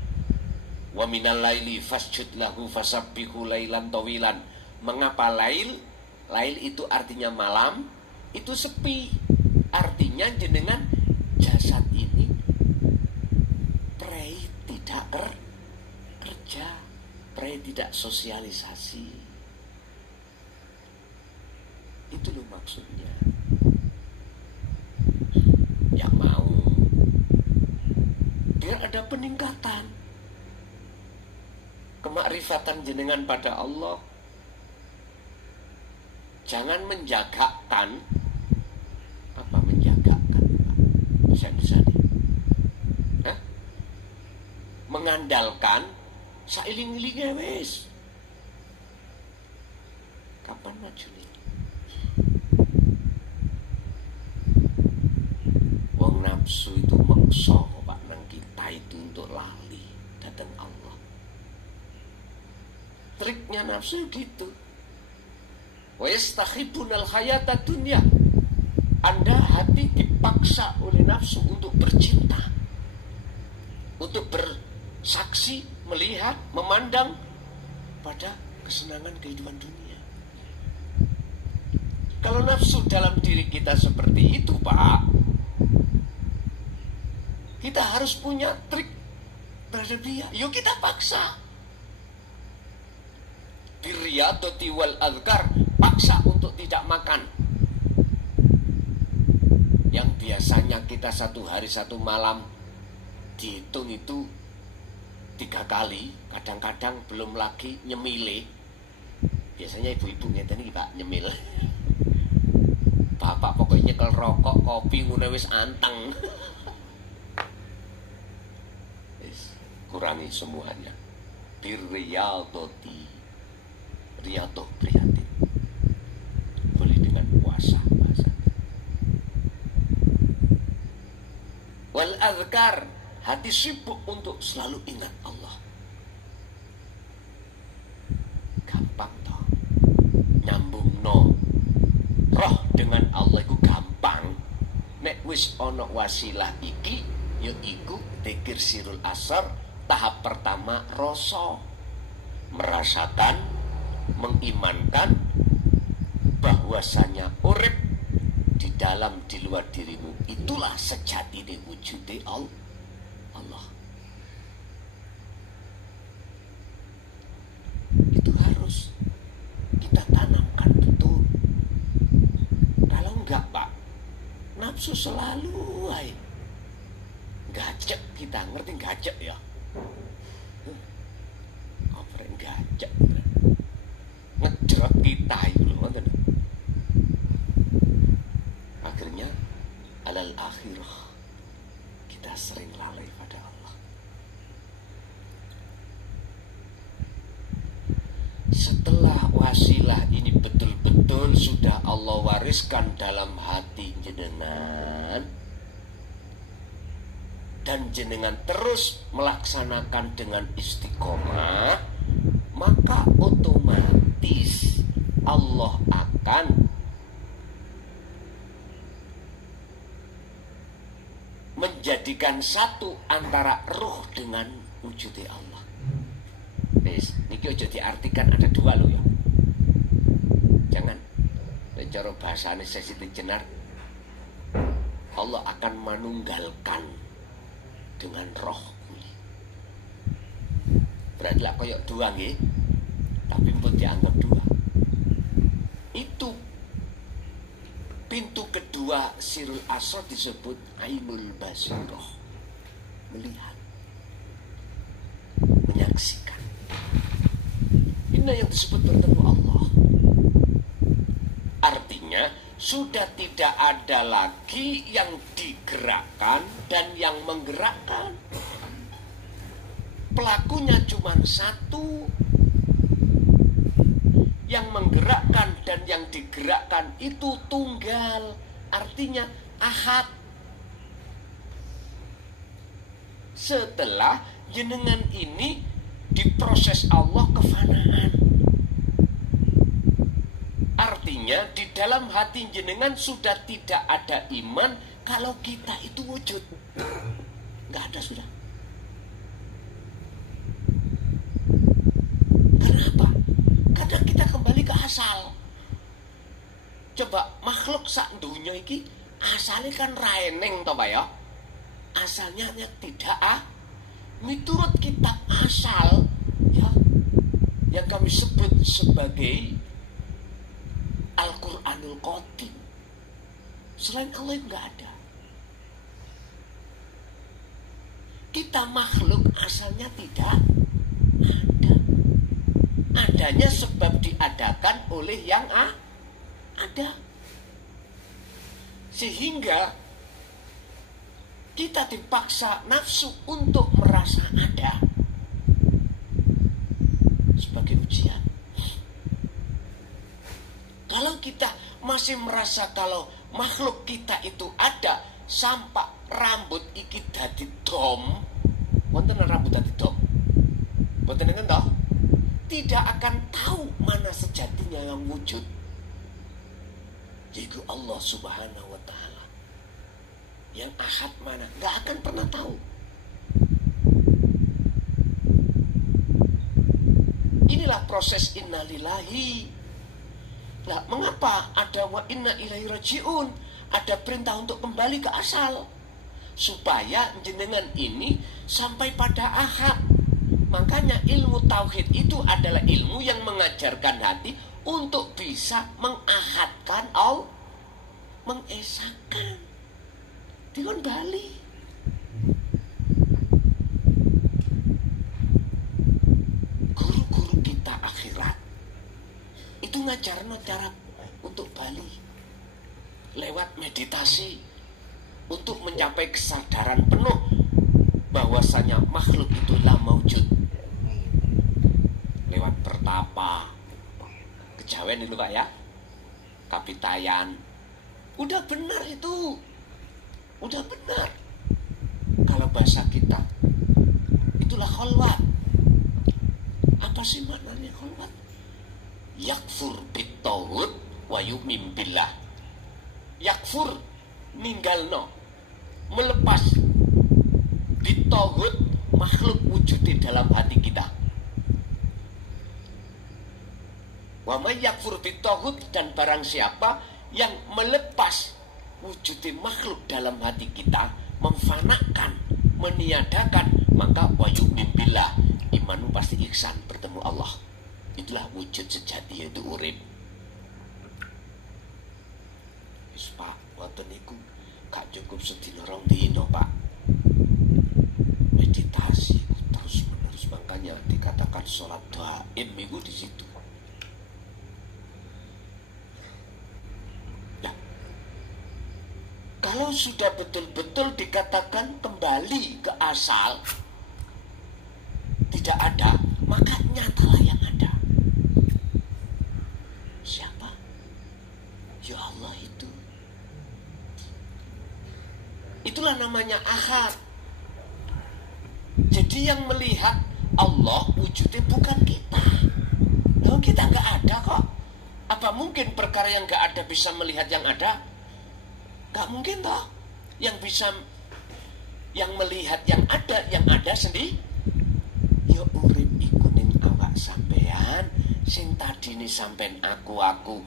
Wa minal laili fasjud lahu fasabbihu lailan tawilan. Mengapa lail? Lail itu artinya malam, itu sepi. Artinya jenengan jasad ini prei tidak kerja, prei tidak sosialisasi. Itu loh maksudnya. Yang mau biar ada peningkatan kemakrifatan jenengan pada Allah. Jangan menjagakan. Apa menjagakan? Bisa nih. Mengandalkan sailing-ilingnya wis. Kapan maju nih? Wong nafsu itu mengso Pak nang kita itu untuk lali datang Allah. Triknya nafsu gitu. Wa yastakhibunal hayata dunya. Anda hati dipaksa oleh nafsu untuk bercinta, untuk bersaksi, melihat, memandang pada kesenangan kehidupan dunia. Kalau nafsu dalam diri kita seperti itu Pak, kita harus punya trik terhadap dia. Yuk kita paksa. Diriyadati wal azkar, paksa untuk tidak makan. Yang biasanya kita 1 hari 1 malam dihitung itu 3 kali, kadang-kadang belum lagi nyemile. Biasanya ibu-ibu ngeten iki Pak nyemil. Bapak pokoknya nyekel rokok, kopi ngene wis anteng. Kurangi semuanya. Diriyadati, riyadoh prihatin. Boleh dengan puasa bahasa. Wal azkar, hati sibuk untuk selalu ingat Allah. Gampang toh. Nyambung no. Roh dengan Allah itu gampang. Nek wis ono wasilah iki, ya iku zikir sirul asar. Tahap pertama rasa, merasakan, mengimankan bahwasanya urip di dalam di luar dirimu itulah sejati di wujud Allah. Itu harus kita tanamkan betul. Kalau enggak Pak, nafsu selalu gajek kita, ngerti gajek ya? Apa gajek? Ngedrot kita itu loh, akhirnya alal akhirah kita sering lalai pada Allah. Setelah wasilah ini betul-betul sudah Allah wariskan dalam hati jenengan, dan jenengan terus melaksanakan dengan istiqomah, maka otomatis Allah akan menjadikan satu antara ruh dengan wujudnya Allah. Wis, niki aja diartikan ada dua loh ya. Jangan. Cara bahasane Siti Jenar, Allah akan menunggalkan dengan roh kuli. Berarti lah koyok dua nggih, tapi pun dianggap dua. Itu pintu kedua Sirul Asrar disebut Ainul Basirah, melihat, menyaksikan. Ini yang disebut bertemu Allah. Artinya sudah tidak ada lagi yang digerakkan dan yang menggerakkan. Pelakunya cuma satu. Yang menggerakkan dan yang digerakkan itu tunggal. Artinya ahad. Setelah jenengan ini diproses Allah kefanaan. Artinya di dalam hati jenengan sudah tidak ada iman kalau kita itu wujud. Nggak ada sudah. Kenapa? Karena kita kembali ke asal. Coba makhluk sak dunya iki asalnya kan raeneng toh Pak ya. Asalnya tidak miturut kitab asal ya, yang kami sebut sebagai Al-Quranul Qadim. Selain Allah itu nggak ada. Kita makhluk asalnya tidak ada. Adanya sebab diadakan oleh yang ada. Sehingga kita dipaksa nafsu untuk merasa ada sebagai ujian. Kalau kita masih merasa kalau makhluk kita itu ada sampai rambut iki dadi dom, wonten rambut dadi dom, wonten enten toh, tidak akan tahu mana sejatinya yang wujud, yaitu Allah Subhanahu wa Ta'ala. Yang ahad mana, nggak akan pernah tahu. Inilah proses innalillahi. Nah, mengapa ada wa inna ilaihi raji'un? Ada perintah untuk kembali ke asal. Supaya jenengan ini sampai pada ahad. Makanya ilmu tauhid itu adalah ilmu yang mengajarkan hati untuk bisa mengahadkan Allah, mengesahkan. Dikon bali. Guru-guru kita akhirat itu ngajarno cara untuk bali lewat meditasi untuk mencapai kesadaran penuh bahwasanya makhluk itu la maujud. Lewat pertapa, kejawen itu Pak ya, kapitayan. Udah benar itu, udah benar. Kalau bahasa kita itulah kholwat. Apa sih maknanya kholwat? Yakfur bitawud wa yu'min billah. Yakfur ninggalno, melepas bitawud makhluk wujud di dalam hati kita. Wa may yakfur bitawud, dan barang siapa yang melepas wujud makhluk dalam hati kita, memfanakan, meniadakan, maka wa yu'min billah, imanmu pasti ihsan bertemu Allah. Itulah wujud sejati, yaitu urip. Wis Pak, wonten niku gak cukup sedina rong dina Pak. Meditasi terus menerus, makanya dikatakan sholat dhaim itu di situ. Nah, kalau sudah betul-betul dikatakan kembali ke asal, tidak ada, maka nyatalah yang ada. Siapa? Ya Allah itu. Itulah namanya ahad. Jadi yang melihat Allah wujudnya bukan kita. Loh, kita nggak ada kok. Apa mungkin perkara yang nggak ada bisa melihat yang ada? Nggak mungkin toh. Yang bisa yang melihat yang ada sendiri. Ya urip iku ning awak sampean, sing tadine sampean aku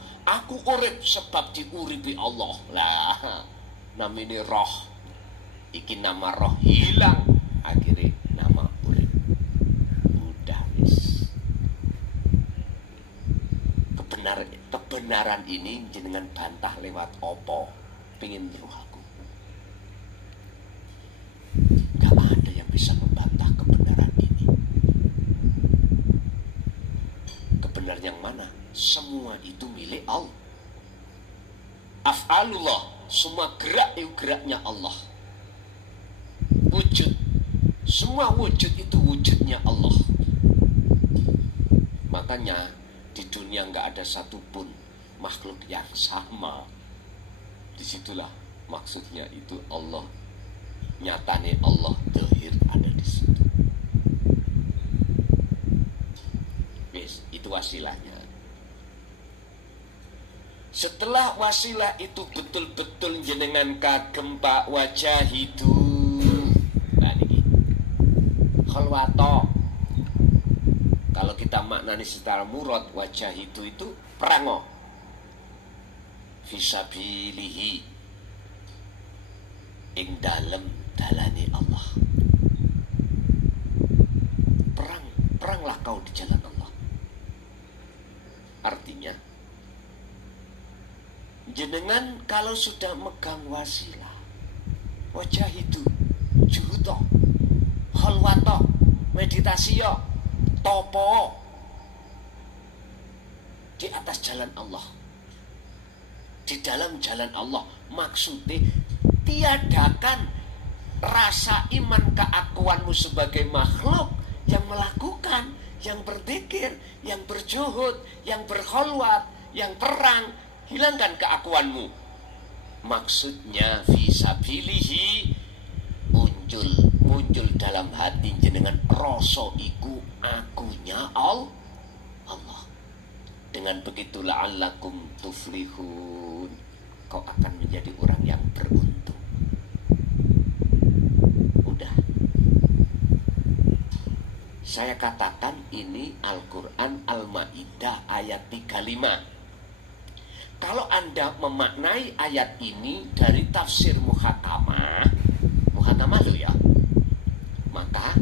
urip sebab diuripi Allah. Lah, namine roh. Iki nama roh hilang, akhirnya nama urip. Udah wis. Kebenaran ini jenengan bantah lewat opo? Pengen roh aku. Gak ada yang bisa membantah kebenaran ini. Kebenaran yang mana? Semua itu milik Allah. Af'alullah, semua gerak itu geraknya Allah. Wujud, semua wujud itu wujudnya Allah. Makanya di dunia nggak ada satupun makhluk yang sama. Disitulah maksudnya itu Allah. Nyatane Allah zahir ada di situ. Wis, itu wasilahnya. Setelah wasilah itu betul-betul jenengan kagem Pak wajah itu. Nah ini khalwato. Kalau kita maknani secara murad, wajah itu perango fisabilihi ing dalem dalani Allah. Peranglah kau di jalan Allah. Artinya jenengan kalau sudah megang wasilah, wajah itu juhuto, khalwato, meditasi yo, topo di atas jalan Allah, di dalam jalan Allah. Maksudnya tiadakan rasa iman keakuanmu sebagai makhluk yang melakukan, yang berzikir, yang berjuhud, yang berkholwat, yang perang. Hilangkan keakuanmu. Maksudnya fisabilihi muncul dalam hati jenengan rasa iku akunya Allah. Dengan begitu la'allakum tuflihun, kau akan menjadi orang yang beruntung. Udah. Saya katakan ini Al-Quran Al-Ma'idah ayat 35. Kalau Anda memaknai ayat ini dari tafsir muhakamah lo ya, maka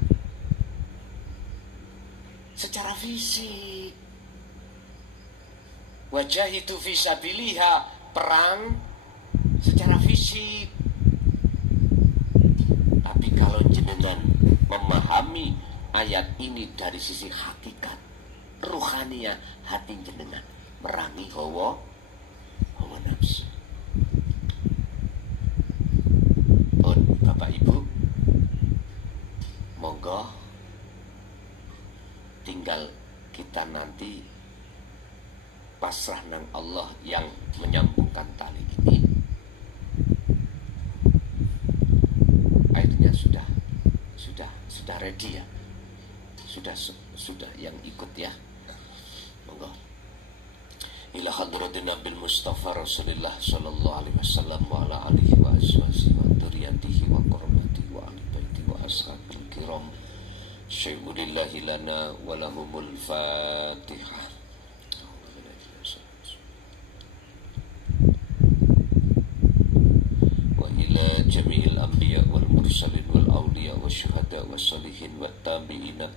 secara fisik wajah itu fisabiliha, perang secara fisik. Tapi kalau jenengan memahami ayat ini dari sisi hakikat ruhania hati jenengan, merangi hawa nafsu. Pun Bapak Ibu, monggo tinggal kita nanti pasrah nang Allah yang menyambungkan tali ini. Akhirnya sudah ready ya, sudah yang ikut ya, monggo. Ila hadratin Nabil Mustafa Rasulullah sallallahu alaihi wasallam wa ala alihi wa azwajihi wa dzurriyyatihi wa qurrabatihi wa ahli baiti wa ashabil kiram. Syuhurillahi lana wa lahumul Fatihah. Wa ila jami'il anbiya wal mursalin wal awliya wa syuhada wa salihin wa tabi'ina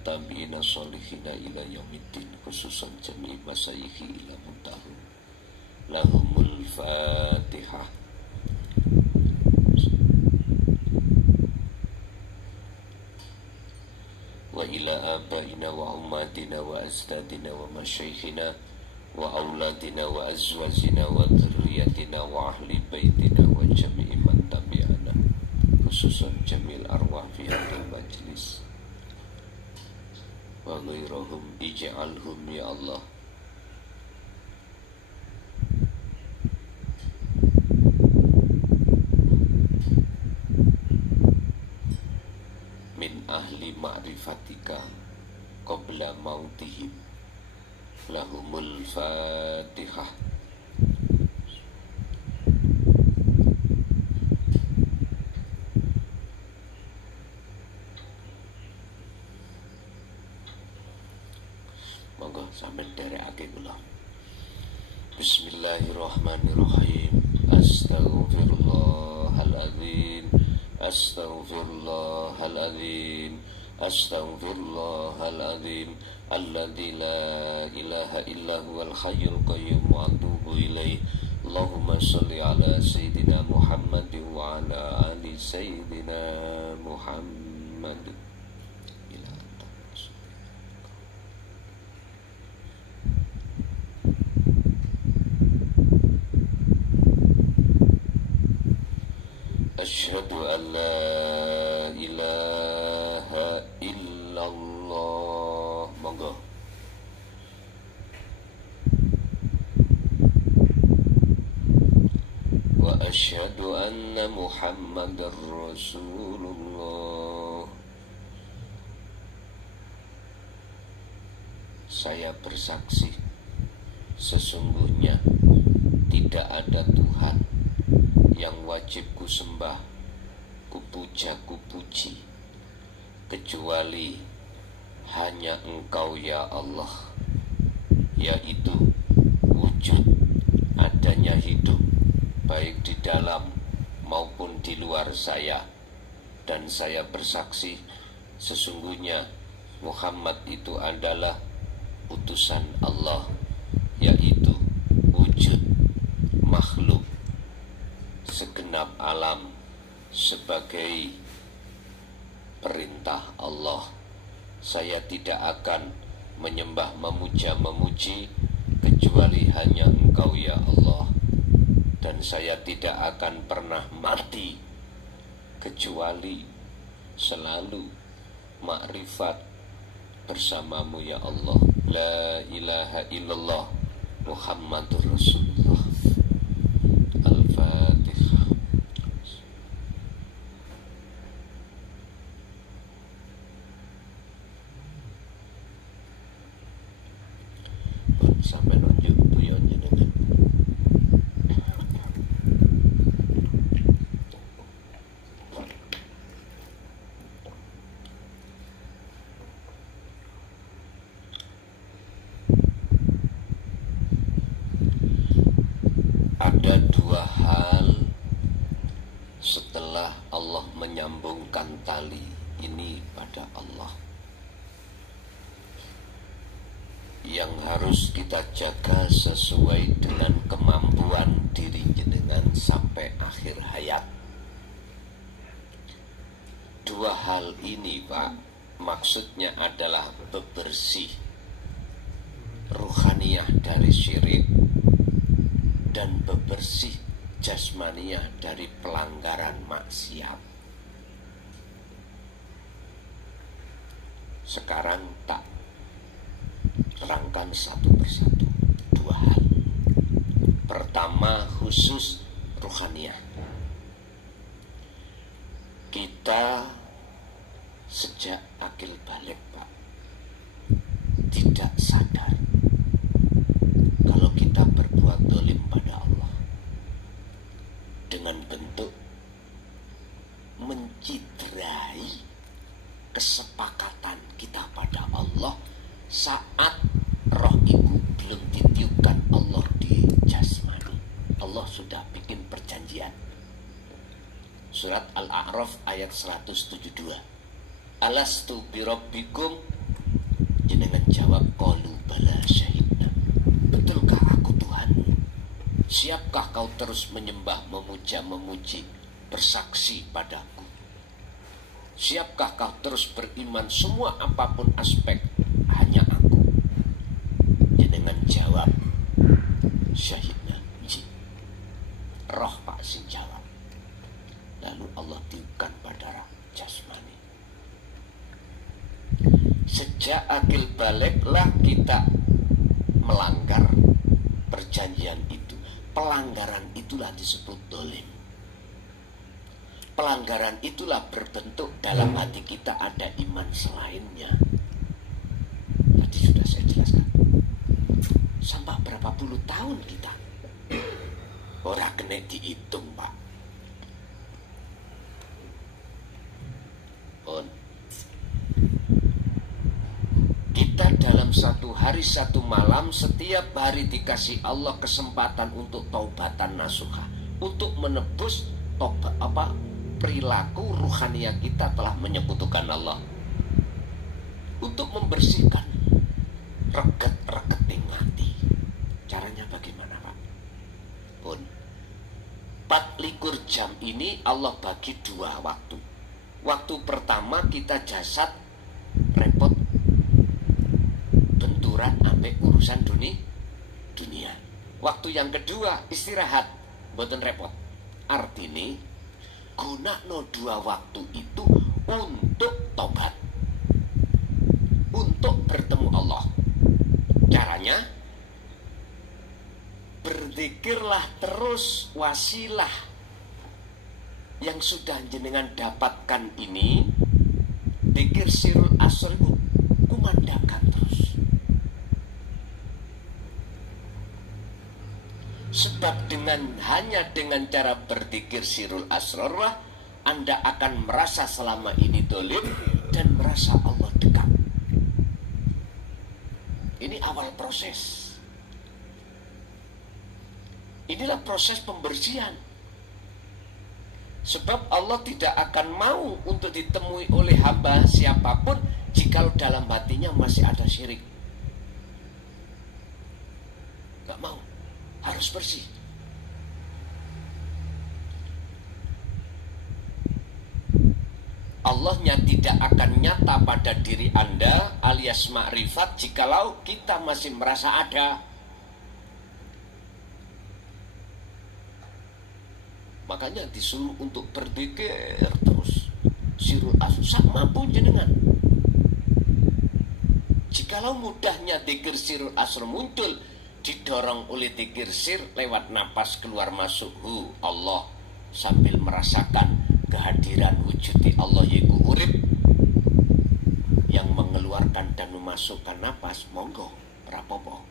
salihina ila yaumiddin, khususan jami' masayikhi ila muntahu lahumul Fatihah. Wa ila abaina wa ummatina wa azdadina wa masyaikhina wa auladina wa azwajina wa dzurriyyatina wa ahli baitina wa jami'i man tabi'ana, khususan jamil arwah fi hadal majlis wa ghairahum ij'alhum ya Allah min ahli ma'rifatika qabla mautihim. Lahumul Fatihah. Monggo sampeyan derekake kula. Bismillahirrahmanirrahim. Astaghfirullahaladzim. Astaghfirullahaladzim. Astaghfirullahaladzim. Alladzi la ilaha illa huwal hayyul qayyum wa atubu ilaih. Allahumma sholli ala sayyidina Muhammad wa ala ali sayyidina Muhammad. Asyhadu an la ilaha illallah. Monggo. Wa asyhadu anna Muhammadar Rasulullah. Saya bersaksi sesungguhnya tidak ada Tuhan yang wajib ku sembah, ku puja, ku puji, kecuali hanya Engkau ya Allah, yaitu wujud adanya hidup baik di dalam maupun di luar saya. Dan saya bersaksi sesungguhnya Muhammad itu adalah utusan Allah, yaitu wujud makhluk segenap alam sebagai perintah Allah. Saya tidak akan menyembah, memuja, memuji kecuali hanya Engkau ya Allah. Dan saya tidak akan pernah mati kecuali selalu makrifat bersamamu ya Allah. La ilaha illallah Muhammadur Rasulullah. Al-Fatihah. Sampai nunjuk buyon jenengan. Ada dua hal setelah Allah menyambungkan tali ini pada Allah yang harus kita jaga sesuai dengan kemampuan diri jenengan sampai akhir hayat. Dua hal ini, Pak, maksudnya adalah bebersih ruhaniyah dari syirik dan bebersih jasmaniyah dari pelanggaran maksiat. Sekarang tak terangkan satu persatu dua hal. Pertama, khusus ruhaniyah. Kita sejak akil balik, Pak, tidak sadar kalau kita berbuat dolim pada Allah dengan bentuk mencidrai kesepakatan kita pada Allah saat roh ibu belum ditiupkan Allah di jasmani. Allah sudah bikin perjanjian. Surat Al-A'raf ayat 172. Alastu birabbikum, jenengan jawab qalu bala syahidna. Betulkah aku Tuhanmu? Siapkah kau terus menyembah, memuja, memuji, bersaksi padaku? Siapkah kau terus beriman semua apapun aspek hanya aku? Jenengan jawab syahidna ji. Roh Pak sing jawab. Lalu Allah tiupkan pada jasmani. Sejak akil baliklah kita melanggar perjanjian itu. Pelanggaran itulah disebut dolim. Pelanggaran itulah berbentuk dalam hati kita ada iman selainnya. Tadi sudah saya jelaskan. Sampai berapa puluh tahun kita ora kena dihitung, Pak. Kita dalam satu hari satu malam, setiap hari dikasih Allah kesempatan untuk taubatan nasuha, untuk menebus perilaku ruhania kita telah menyekutukan Allah, untuk membersihkan reget-regeting hati. Caranya bagaimana, Pak? Pun 24 jam ini Allah bagi 2 waktu. Waktu pertama kita jasad repot benturan ambek urusan dunia. Waktu yang kedua istirahat, boten repot. Artinya gunakno 2 waktu itu untuk tobat, untuk bertemu Allah. Caranya berzikirlah terus, wasilah yang sudah jenengan dapatkan ini. Zikir sirul asr itu kumandangkan terus. Sebab hanya dengan cara berzikir sirul asrar lah Anda akan merasa selama ini dolim dan merasa Allah dekat. Ini awal proses. Inilah proses pembersihan. Sebab Allah tidak akan mau untuk ditemui oleh hamba siapapun jikalau dalam hatinya masih ada syirik. Gak mau. Harus bersih. Allahnya tidak akan nyata pada diri Anda alias makrifat jikalau kita masih merasa ada. Makanya disuruh untuk berzikir terus sirul asr mampu jenengan. Jikalau mudahnya zikir sirul asr muncul, didorong oleh zikir sir lewat napas keluar masuk Allah sambil merasakan kehadiran wujudi Allah yaitu urip yang mengeluarkan dan memasukkan napas, monggo rapopo.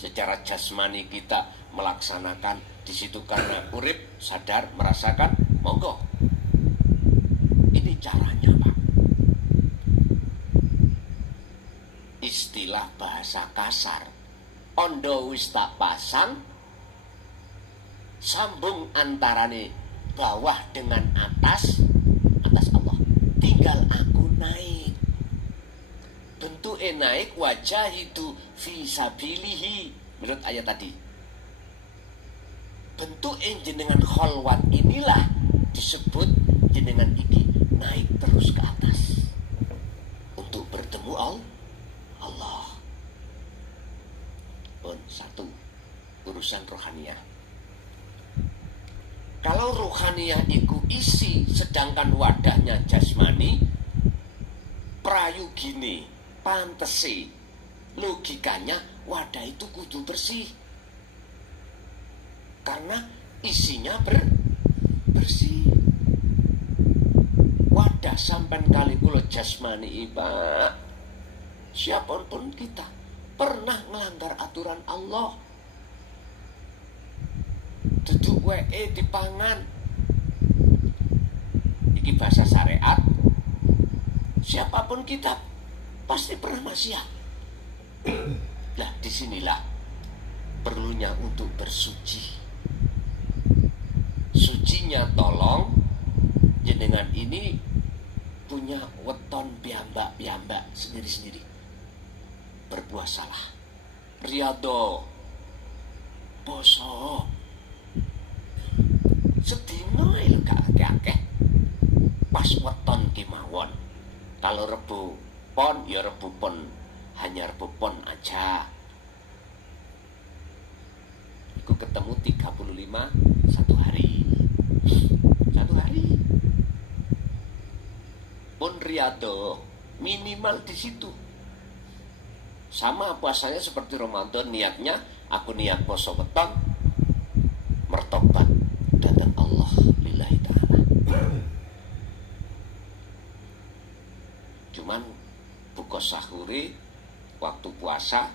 Secara jasmani kita melaksanakan di situ karena urip, sadar, merasakan, monggo. Ini caranya, Pak. Istilah bahasa kasar, ondo wis tak pasang, sambung antarane bawah dengan atas Allah. Tinggal aku naik. Bentuknya naik, wajah itu fisabilihi menurut ayat tadi. Bentuk jenengan kholwat inilah disebut jenengan iki naik terus ke atas untuk bertemu Allah. Pun satu urusan rohaniah. Kalau rohaniah itu isi sedangkan wadahnya jasmani, prayugine, pantesi, logikanya wadah itu kudu bersih. Karena isinya bersih. Wadah sampan kali kula jasmani Pak, siapapun kita pernah melanggar aturan Allah. Duduk wae dipangan. Iki bahasa syariat. Siapapun kita pasti pernah maksiat. Lah disinilah perlunya untuk bersuci. Sucinya tolong jenengan ini punya weton piyambak sendiri-sendiri. Berpuasalah, riyadho, poso, sedino akeh pas weton kimawon. Kalau Rebu pon ya Rebu pon, hanya Rebu pon aja. Iku ketemu 35 satu hari. Pun riyadho minimal di situ. Sama puasanya seperti Ramadan, niatnya aku niat poso weton mertobat datang Allah lillahi ta'ala. Cuman buka sahuri waktu puasa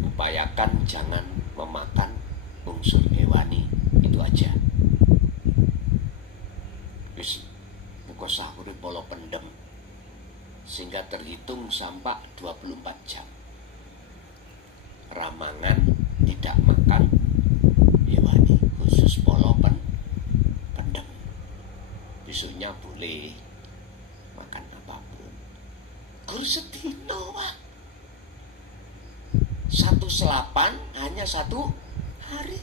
upayakan jangan memakan unsur hewani, itu aja. Wis buka sahuri polo pendem sehingga terhitung sampai 24 jam. Ramangan tidak makan hewani, khusus polo pendem. Besoknya boleh makan apapun. Gur sedino, Pak. 1 selapan hanya 1 hari.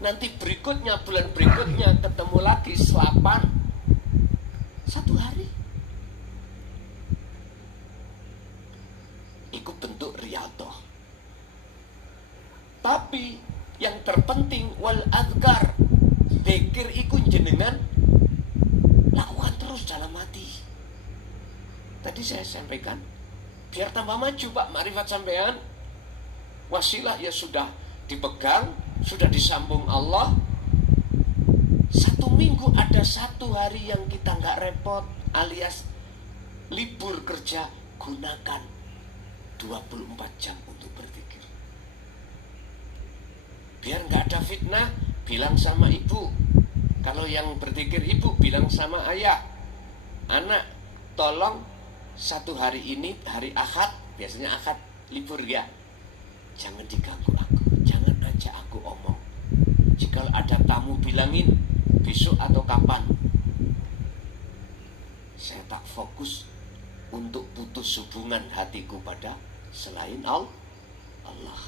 Nanti berikutnya, bulan berikutnya ketemu lagi selapan 1 hari. Itu bentuk riyadhah. Tapi yang terpenting wal adhkar, zikir iku jenengan lakukan terus dalam hati. Tadi saya sampaikan, biar tambah maju Pak makrifat sampean. Wasilah ya sudah dipegang, sudah disambung Allah. 1 minggu ada 1 hari yang kita nggak repot, alias libur kerja, gunakan 24 jam untuk berzikir. Biar nggak ada fitnah, bilang sama ibu. Kalau yang berzikir ibu, bilang sama ayah, anak tolong 1 hari ini, hari Ahad, biasanya Ahad libur ya, jangan diganggu aku, jangan ajak aku omong. Jika ada tamu bilangin besok atau kapan. Saya tak fokus untuk putus hubungan hatiku pada selain Allah.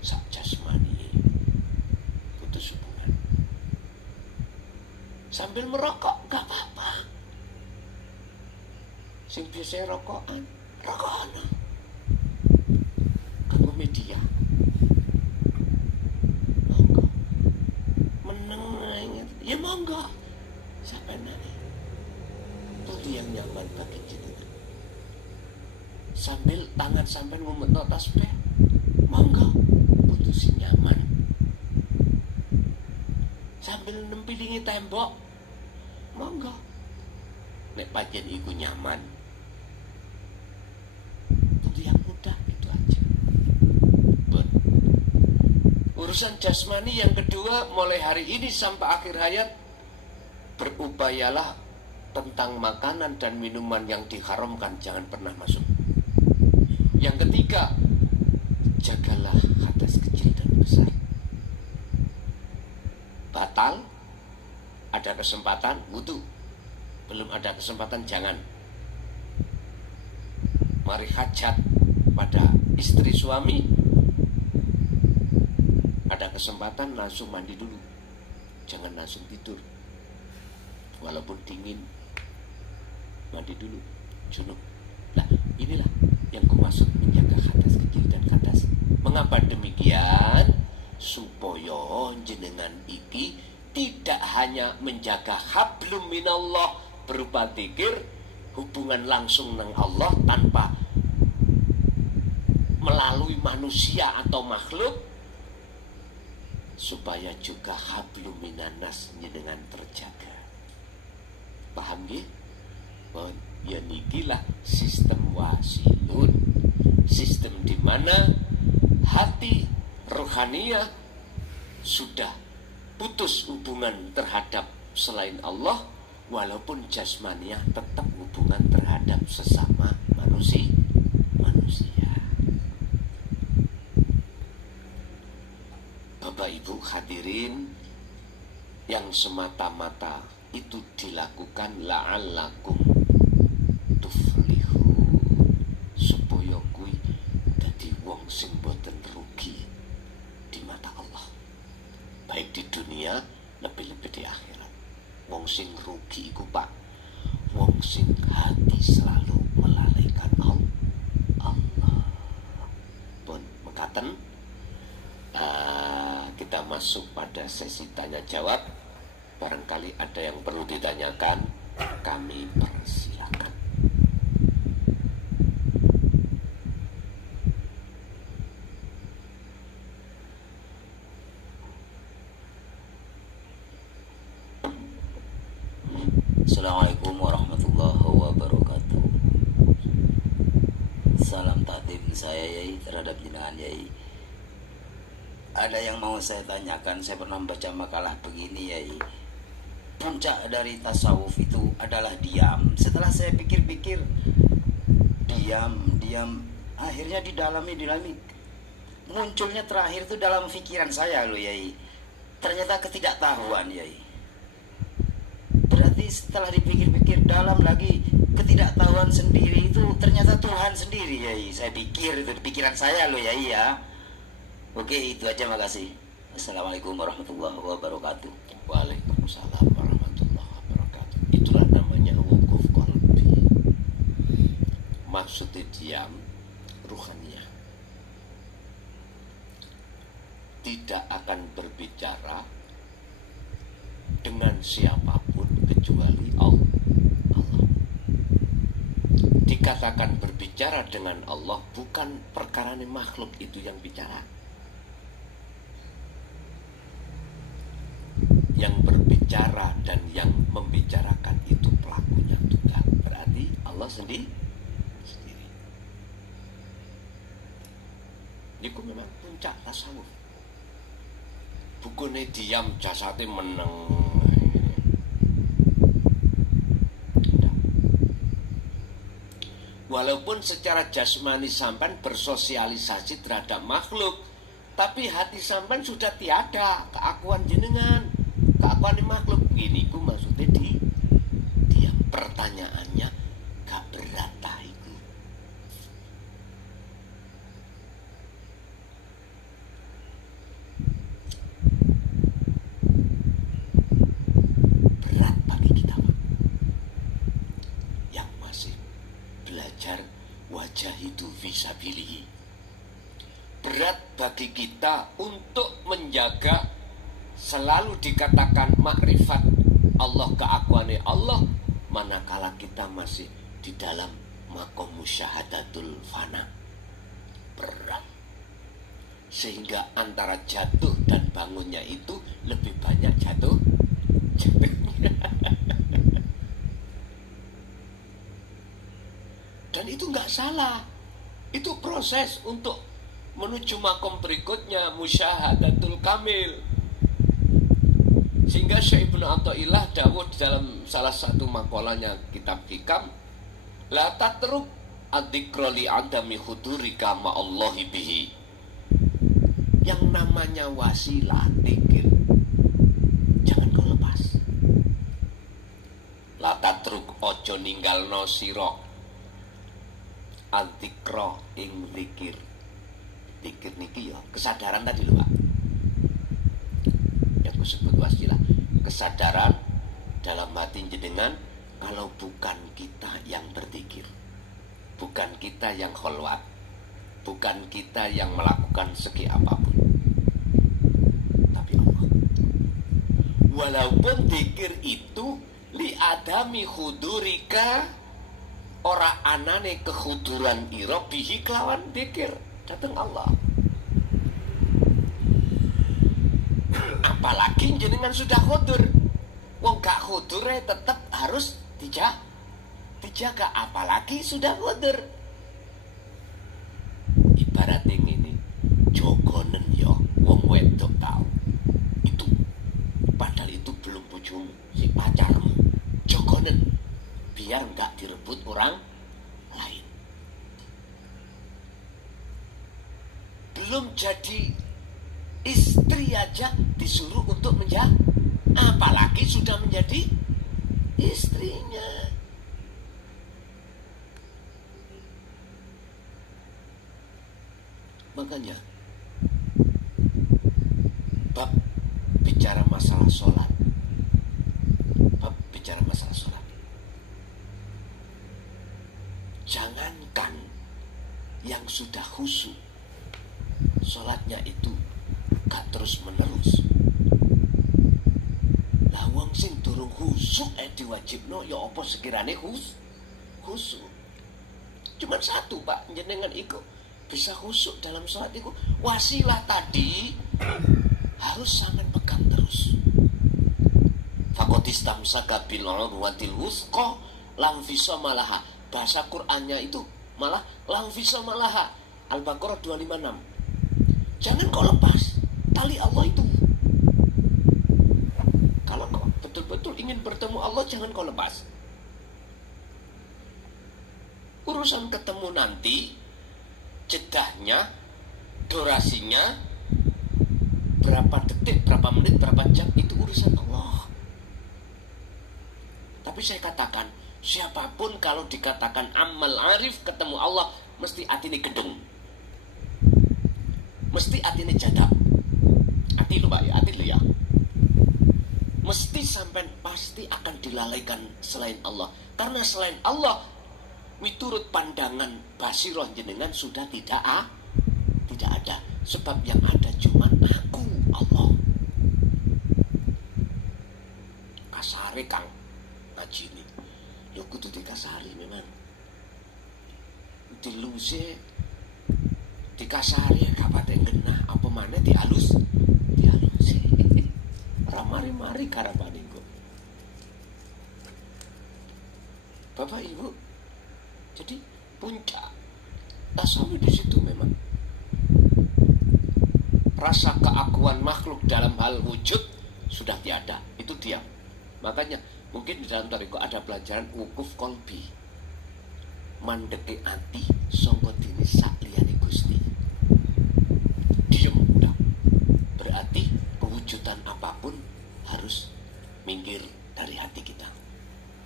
Sak jasmani putus hubungan. Sambil merokok gak apa-apa. Sing biasa rokokan, rokokan. Kanggo media. Monggo. Meneng ya monggo. Sampai nanti. Itu yang nyaman bagi jenengan. Sambil tangan sampai ngumetno tasbih. Monggo. Putusin nyaman. Sambil nempilingi tembok. Monggo. Nek pancen iku nyaman. Itu yang mudah, itu aja. Urusan jasmani yang kedua, mulai hari ini sampai akhir hayat, berupayalah tentang makanan dan minuman yang diharamkan jangan pernah masuk. Yang ketiga, jagalah hadas kecil dan besar. Batal, ada kesempatan wudu, belum ada kesempatan jangan. Mari hajat pada istri suami, ada kesempatan langsung mandi dulu, jangan langsung tidur. Walaupun dingin, mandi dulu, junub. Nah, inilah yang kumaksud menjaga hadas kecil dan hadas. Mengapa demikian? Supaya jenengan iki tidak hanya menjaga hablum minallah berupa zikir, hubungan langsung dengan Allah tanpa melalui manusia atau makhluk, supaya juga hablum minanas jenengan terjaga. Paham nggih? Ya nikilah sistem wasilun, sistem di mana hati rohaniah sudah putus hubungan terhadap selain Allah, walaupun jasmaniah tetap hubungan terhadap sesama manusia. Bapak Ibu hadirin yang semata-mata itu dilakukan la'allakum tuflihu, supaya kuwi dadi wong sing boten rugi di mata Allah, baik di dunia lebih-lebih di akhirat. Wong sing rugi iku Pak, wong sing hati selalu melalaikan Allah. Pun mekaten, kita masuk pada sesi tanya jawab. Barangkali ada yang perlu ditanyakan, kami persilakan. Assalamualaikum warahmatullahi wabarakatuh. Salam takdim saya Yai terhadap jenengan Yai. Ada yang mau saya tanyakan. Saya pernah baca makalah begini Yai. puncak dari tasawuf itu adalah diam. Setelah saya pikir-pikir, diam, akhirnya didalami, munculnya terakhir itu dalam pikiran saya loh Yai. Ternyata ketidaktahuan Yai. Berarti setelah dipikir-pikir dalam lagi, ketidaktahuan sendiri itu ternyata Tuhan sendiri Yai. Saya pikir itu pikiran saya loh Yai ya. Oke, itu aja, makasih. Assalamualaikum warahmatullahi wabarakatuh. Waalaikumsalam warahmatullahi wabarakatuh. Itulah namanya wukuf qalbi. Maksudnya diam, ruhaniyah. Tidak akan berbicara dengan siapapun kecuali Allah. Dikatakan berbicara dengan Allah bukan perkara makhluk itu yang bicara. Yang berbicara dan yang membicarakan itu pelakunya tunggal. Berarti Allah sendiri. Ini memang puncak tasawuf. Bukannya diam jasadnya meneng. Walaupun secara jasmani sampan bersosialisasi terhadap makhluk, tapi hati sampan sudah tiada keakuan jenengan, keakuan makhluk. Ini ku maksudnya diam. Pertanyaannya gak berat lah itu. Berat bagi kita yang masih belajar wajah itu fisabilihi. Berat bagi kita untuk menjaga selalu dikatakan makrifat Allah, keakuannya Allah, manakala kita masih di dalam makom musyahadatul fana. Berat. Sehingga antara jatuh dan bangunnya itu lebih banyak jatuhnya. Dan itu nggak salah. Itu proses untuk menuju makom berikutnya, musyahadatul kamil. Sehingga Syekh Ibnu Athaillah dawuh dalam salah satu makolanya kitab Hikam, la tatruk adzikra li adami hudurika ma'allahi bihi. Yang namanya wasilah dzikir jangan kau lepas. La tatruk ojo ninggalno sira adzikra ing dzikir. Dzikir niki ya kesadaran tadi lho, Pak. Yang disebut wasilah, kesadaran dalam hati jenengan kalau bukan kita yang berzikir, bukan kita yang kholwat, bukan kita yang melakukan segi apapun, tapi Allah. Walaupun zikir itu li adami hudurika, ora anane kehuduran ira bihi kelawan zikir datang Allah. Apalagi jenengan sudah khudur, wong gak khudure tetap harus dijaga, apalagi sudah khudur. Ibaratnya ini jogonen ya wong wedok tahu itu, padahal itu belum bojomu, si pacarmu. Jogonen biar gak direbut orang lain. Belum jadi istri aja disuruh untuk menjaga, apalagi sudah menjadi istrinya. Makanya bab bicara masalah sholat, jangankan yang sudah khusyuk, sholatnya itu gak terus menerus. Lah wong sing durung khusyuk diwajibno ya apa sekirane khusyuk. Cuman satu, Pak, jenengan iku bisa khusyuk dalam sholat itu, wasilah tadi harus sangat pegang terus. Fakotistamsaka bil urwatil wuthqa lam fisama laha. Bahasa Qur'annya itu malah lam fisama laha. Al-Baqarah 256. Jangan kau lepas tali Allah itu. Kalau kau betul-betul ingin jangan kau lepas. Urusan ketemu nanti, jedahnya, durasinya, berapa detik, berapa menit, berapa jam, itu urusan Allah. Tapi saya katakan, siapapun kalau dikatakan amal arif ketemu Allah, mesti hati ini gedung, mesti hati ini jadab. Hati lo Pak ya, hati lo ya. Mesti sampai pasti akan dilalaikan selain Allah. Karena selain Allah, miturut pandangan basiroh jenengan sudah tidak ada. Sebab yang ada cuma aku, Allah. Kasare Kang ngaji ini, ya kudu dikasari memang. Diluse dikasari kapate genah apa maneh dihalus. Ora mari-mari karepane kok. Bapak Ibu, jadi puncak tasawuf di situ memang. Rasa keakuan makhluk dalam hal wujud sudah tiada, itu diam. Makanya mungkin di dalam tariko ada pelajaran wukuf kolbi, mandeke ati sangka dini sakliyane Gusti. Diam udah. Berarti kewujudan apapun harus minggir dari hati kita.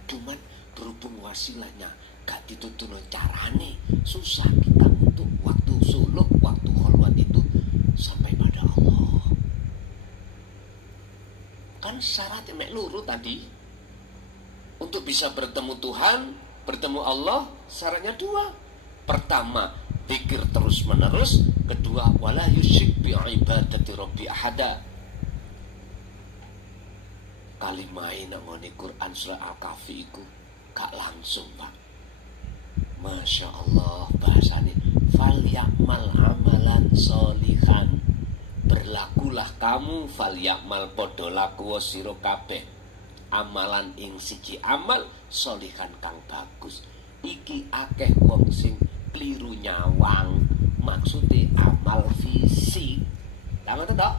Cuman berhubung wasilahnya gak ditutuno carane, susah kita untuk waktu suluk, waktu kholwat itu sampai pada Allah. Kan syaratnya mek luru tadi. Untuk bisa bertemu Tuhan, bertemu Allah, syaratnya dua. Pertama, zikir terus menerus. Kedua, wala yusyrik bi ibadati rabbi ahada. Kalimahe nang ngene Quran surah Al-Kahfi iku gak langsung, Pak. Masya Allah bahasanya falyamal amalan solihan, berlakulah kamu falyamal podo laku siro kabeh amalan ing siji amal solihan kang bagus. Iki akeh wong sing kliru nyawang, maksudnya amal fisik. Jangan tahu.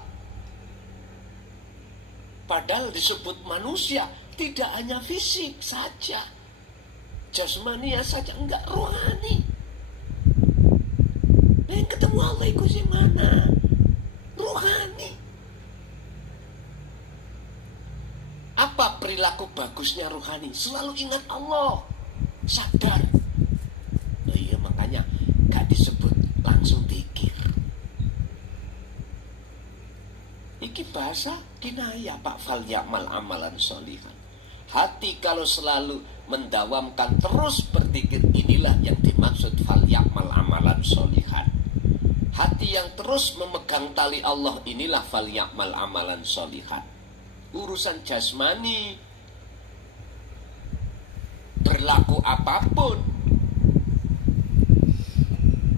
Padahal disebut manusia tidak hanya fisik saja, jasmania saja, enggak rohani. Nah, yang ketemu Allah itu yang mana? Rohani. Apa perilaku bagusnya rohani? Selalu ingat Allah, sadar. Nah, iya makanya gak disebut langsung dikir. Iki bahasa kinaya Pak, fal ya'mal amalan sholihan. Hati kalau selalu mendawamkan terus berzikir, inilah yang dimaksud fal ya'mal amalan sholihan. Hati yang terus memegang tali Allah, inilah fal ya'mal amalan sholihan. Urusan jasmani, berlaku apapun,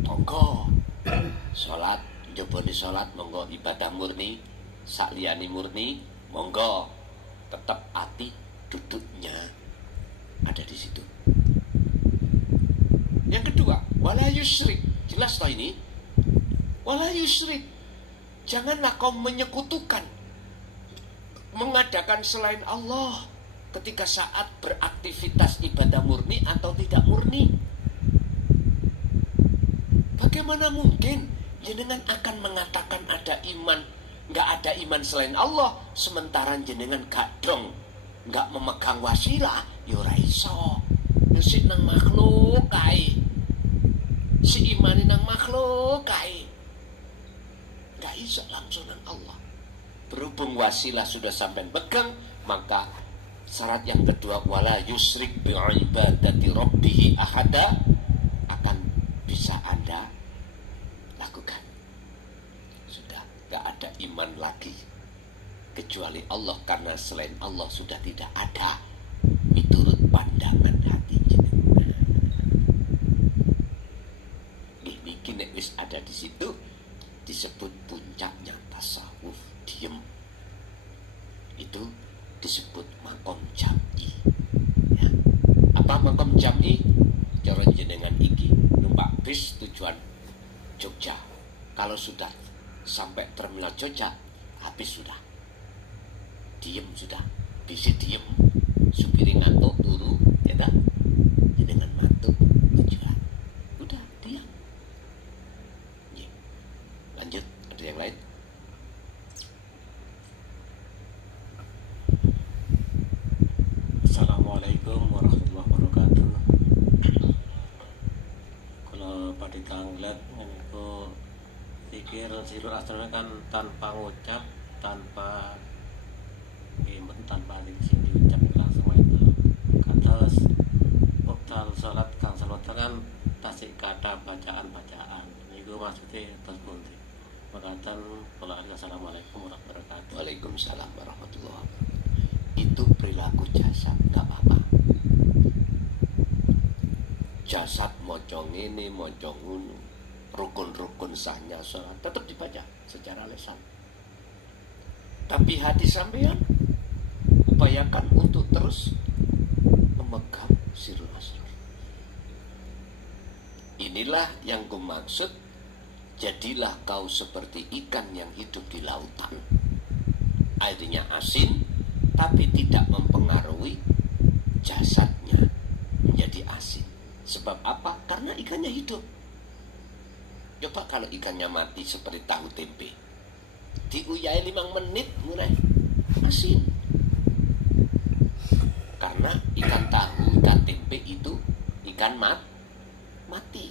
monggo sholat, joboni sholat, monggo ibadah murni, sakliyane murni, monggo, tetap hati duduknya ada di situ. Yang kedua, wala yusyrik. Jelas toh ini? Wala yusyrik. Janganlah kau menyekutukan, mengadakan selain Allah ketika saat beraktivitas ibadah murni atau tidak murni. Bagaimana mungkin jenengan akan mengatakan ada iman, nggak ada iman selain Allah, sementara jenengan gadong nggak memegang wasilah? Yo ora iso. Si nang makhluk kae, si imani nang makhluk kae, nggak iso langsung nang Allah. Berhubung wasilah sudah sampai pegang, maka syarat yang kedua, wala yusyrik bi ibadati rabbih ahada, akan bisa Anda lakukan. Sudah gak ada iman lagi kecuali Allah, karena selain Allah sudah tidak ada menurut pandangan hati jenengan. Ini kini wis ada di situ, disebut puncaknya tasawuf. Diem, itu disebut makom jam'i. Ya. Apa makom jam'i? Cara jenengan iki numpak bis tujuan Jogja. Kalau sudah sampai terminal Jogja, habis sudah. Diem sudah, bisa diem. supir ngantuk turu, ya kan? Jenengan mantuk tujuan. Udah diam. Ya. Lanjut, ada yang lain? Assalamualaikum warahmatullahi wabarakatuh. Kalau pada tanglet itu pikir sirul astronomi kan tanpa ngucap, tanpa gimana, tanpa sing diucap langsung itu. Kata waktal sholat kang salat kan tasik kata bacaan. Itu maksudnya terus bunti. Makatan kalau assalamualaikum warahmatullahi wabarakatuh. Waalaikumsalam warahmatullahi wabarakatuh. Itu perilaku jasad, gak apa-apa. Jasad mocong ini, mocong unu, rukun-rukun sahnya sholat tetap dibaca secara lisan. Tapi hati sampean upayakan untuk terus memegang sirul asrar. Inilah yang kumaksud, jadilah kau seperti ikan yang hidup di lautan. Airnya asin, tapi tidak mempengaruhi jasadnya menjadi asin. Sebab apa? Karena ikannya hidup. Coba kalau ikannya mati seperti tahu tempe, diuyai 5 menit mulai asin. Karena ikan tahu, ikan tempe itu ikan mati.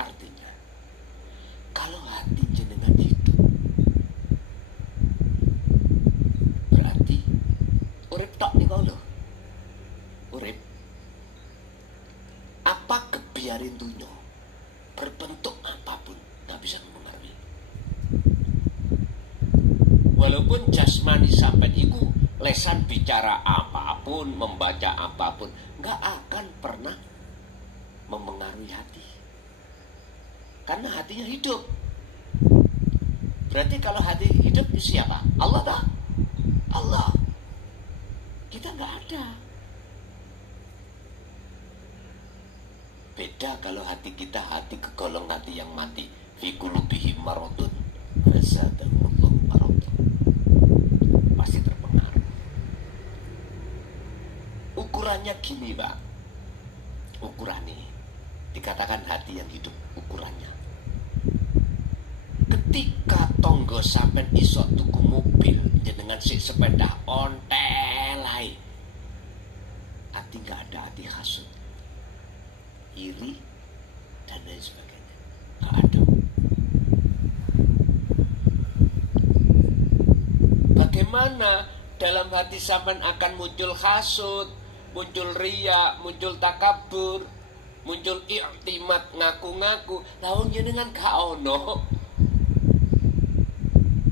Artinya, kalau hati jenengan hidup, berarti urip tok nih kau loh. Urip apa kebiarin dunia berbentuk apapun nggak bisa mempengaruhi. Walaupun jasmani sampai itu lesan bicara apapun, membaca apapun, nggak akan pernah mempengaruhi hati. Karena hatinya hidup. Berarti kalau hati hidup siapa? Allah tak? Allah. Kita nggak ada. Beda kalau hati kita hati kegolong hati yang mati. Fi qulubihim maradun fazadahumullahu maradun. Pasti terpengaruh. Ukurannya gini, Pak. Ukurannya dikatakan hati yang hidup, ukurannya. Ketika tonggo sampai iso tuku mobil dengan si sepeda ontelai, hati nggak ada, hati hasut, iri dan lain sebagainya, nggak ada. Bagaimana dalam hati sampean akan muncul hasut, muncul riya, muncul takabur, muncul i'timad, ngaku-ngaku, lawan jenengan gak ono.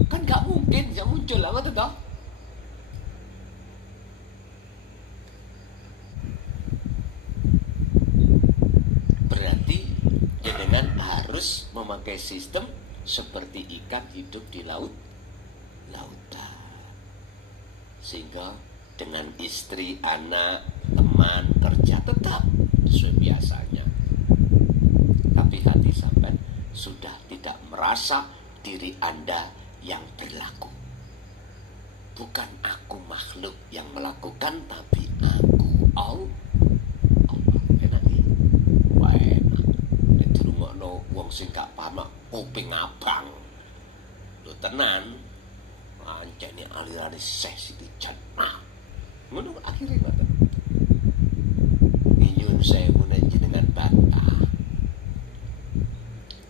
Kan gak mungkin bisa muncul lah, betul toh? Berarti jenengan harus memakai sistem seperti ikan hidup di lautan, sehingga dengan istri, anak, teman, kerja tetap sesuai biasanya. Tapi hati sampai sudah tidak merasa diri Anda yang berlaku. Bukan aku makhluk yang melakukan, tapi aku Allah. Enak nih. Wah enak. Itu rungokno wong sing gak paham kuping abang. Lho tenan. Anjane alirane ses itu jannah. Ngono akhirnya ngoten. Nyun sewu nek jenengan bantah.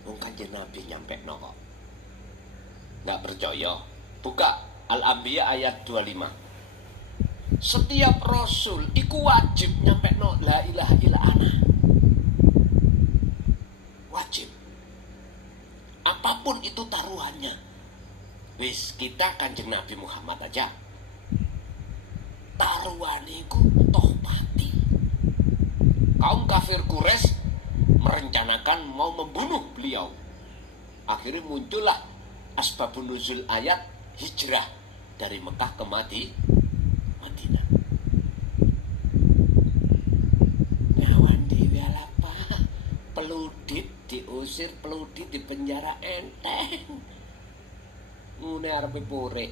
Wong Kanjeng Nabi nyampe kok. Enggak percaya. Buka Al-Anbiya ayat 25. Setiap rasul iku wajib nyampe la ilaha illa ana. Wajib. Apapun itu taruhannya. Wis kita Kanjeng Nabi Muhammad aja. Taruhaniku toh mati. Kaum kafir Quraisy merencanakan mau membunuh beliau. Akhirnya muncullah asbabun nuzul ayat hijrah dari Mekah ke Madinah. Ngawan dhewe apa? Peludit diusir, peludit di penjara enteng. Ngune arepe pore.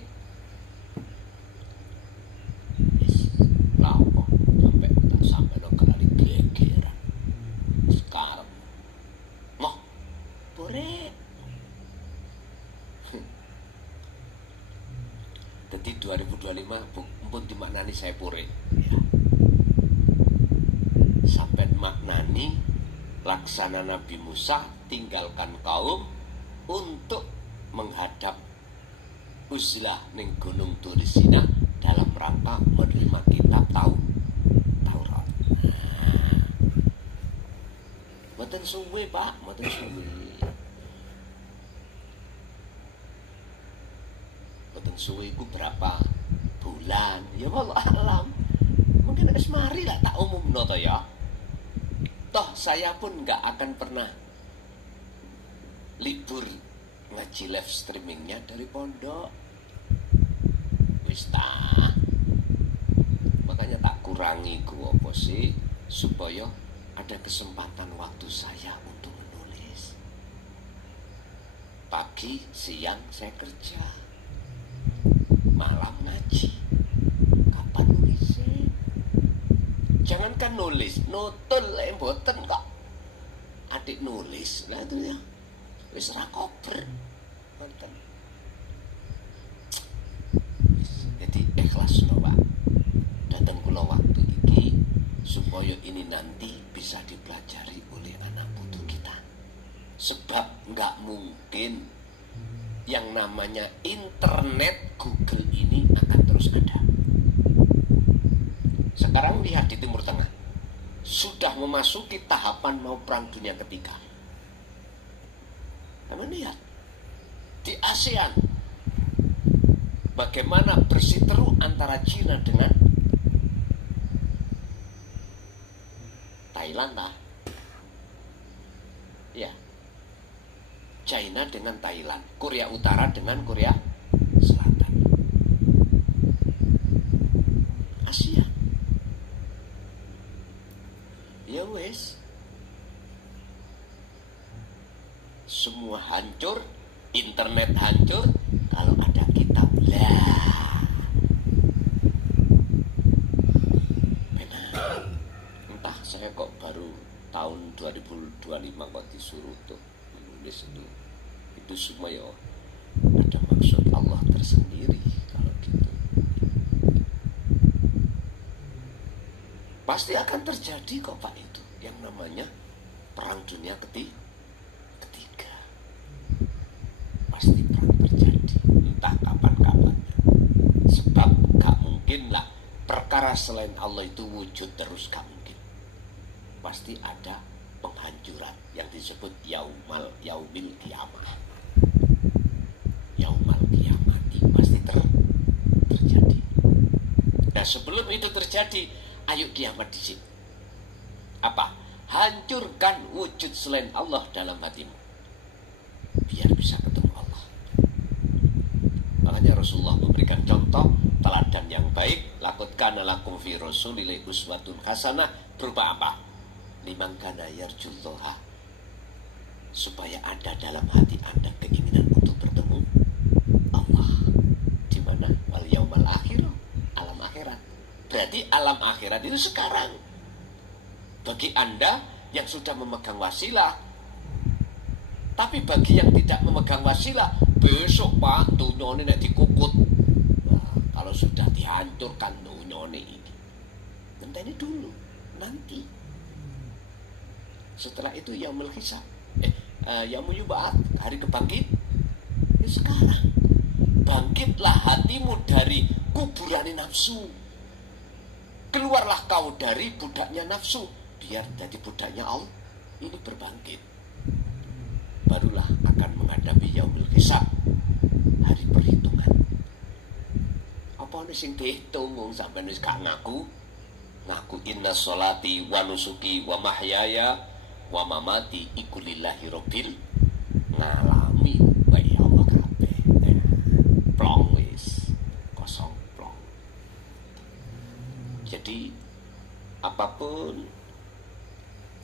Jadi 2025 pun dimaknani saya pure ya. Sampai maknani laksana Nabi Musa tinggalkan kaum untuk menghadap usilah ning gunung Turisina dalam rangka menerima kitab Taurat. Mboten suwe Pak, mboten suwe. Mboten suwe iku berapa bulan? Ya wallah alam. Mungkin wis mari lah tak umumno to ya. Toh saya pun nggak akan pernah libur ngaji live streamingnya dari pondok. Wis ta. Makanya tak kurangi ku apa sih supaya ada kesempatan waktu saya untuk menulis. Pagi, siang saya kerja. Malam ngaji. Kapan nulisnya? Jangankan nulis, nutul mboten kok. Adik nulis lah itu ya. Wis ra kober. Mboten. Jadi ikhlas no Pak. Datang kula waktu iki supaya ini nanti bisa dipelajari oleh anak putu kita. Sebab nggak mungkin yang namanya internet Google ini akan terus ada. Sekarang lihat di Timur Tengah, sudah memasuki tahapan mau perang dunia ketiga. Kamu lihat di ASEAN bagaimana bersiteru antara Cina dengan Thailand lah. Ya. China dengan Thailand, Korea Utara dengan Korea Selatan. Asia. Ya wes. Semua hancur, internet hancur kalau ada kitab lah. Benar. Entah saya kok baru tahun 2025 kok disuruh tuh menulis itu semua ya ada maksud Allah tersendiri kalau gitu. Pasti akan terjadi kok Pak itu yang namanya perang dunia ketiga. Pasti perang terjadi entah kapan-kapan. Sebab gak mungkin lah perkara selain Allah itu wujud terus, gak mungkin. Pasti ada penghancuran yang disebut yaumil kiamah. Yaumal kiamati pasti terjadi. Nah sebelum itu terjadi, ayo kiamat di sini. Apa? Hancurkan wujud selain Allah dalam hatimu, biar bisa ketemu Allah. Makanya Rasulullah memberikan contoh teladan yang baik. Laqad kana lakum fi rasulillahi uswatun hasanah. Berupa apa? Liman kana yarjullaha, supaya ada dalam hati Anda keinginan untuk bertemu Allah. Di mana? Wal yaumal akhir, alam akhirat. Berarti alam akhirat itu sekarang. Bagi Anda yang sudah memegang wasilah. Tapi bagi yang tidak memegang wasilah, besok Pak dunyone nek dikukut. Nah, kalau sudah dihancurkan dunyone ini, nanti dulu, nanti. Setelah itu yaumul hisab, yaumul yubat, hari kebangkit. Ya sekarang bangkitlah hatimu dari kuburan nafsu. Keluarlah kau dari budaknya nafsu, biar jadi budaknya Allah. Ini berbangkit, barulah akan menghadapi yaumul hisab, hari perhitungan. Apa nih sing dihitung sampai wis gak ngaku inna sholati wa nusuki wa mahyaya wa mamati iku lillahi rabbil ngalami wa ya Allah kabeh. Plong wis kosong plong. Jadi apapun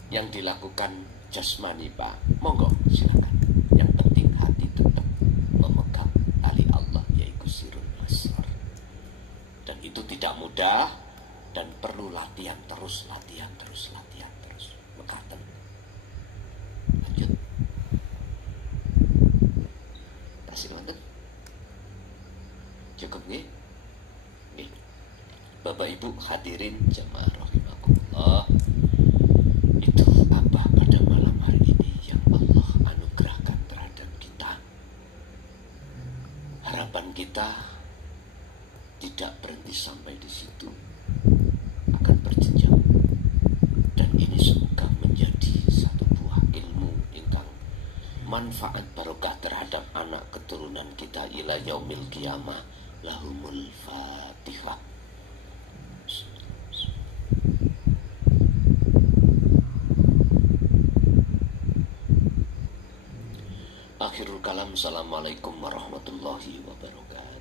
yang dilakukan jasmani Pak, monggo silakan. Yang penting hati tetap memegang tali Allah, yaitu sirul asrar. Dan itu tidak mudah dan perlu latihan terus. Mekaten. Lanjut. Tasih wonten. Cukup nggih. Bapak Ibu hadirin jamaah rahimakumullah, itu apa pada malam hari ini yang Allah anugerahkan terhadap kita. Harapan kita tidak berhenti sampai di situ, akan berjenjang, dan ini semoga menjadi satu buah ilmu ingkang manfaat barokah terhadap anak keturunan kita ila yaumil qiyamah. Lahumul Fatihah. Akhirul kalam. Assalamualaikum warahmatullahi wabarakatuh.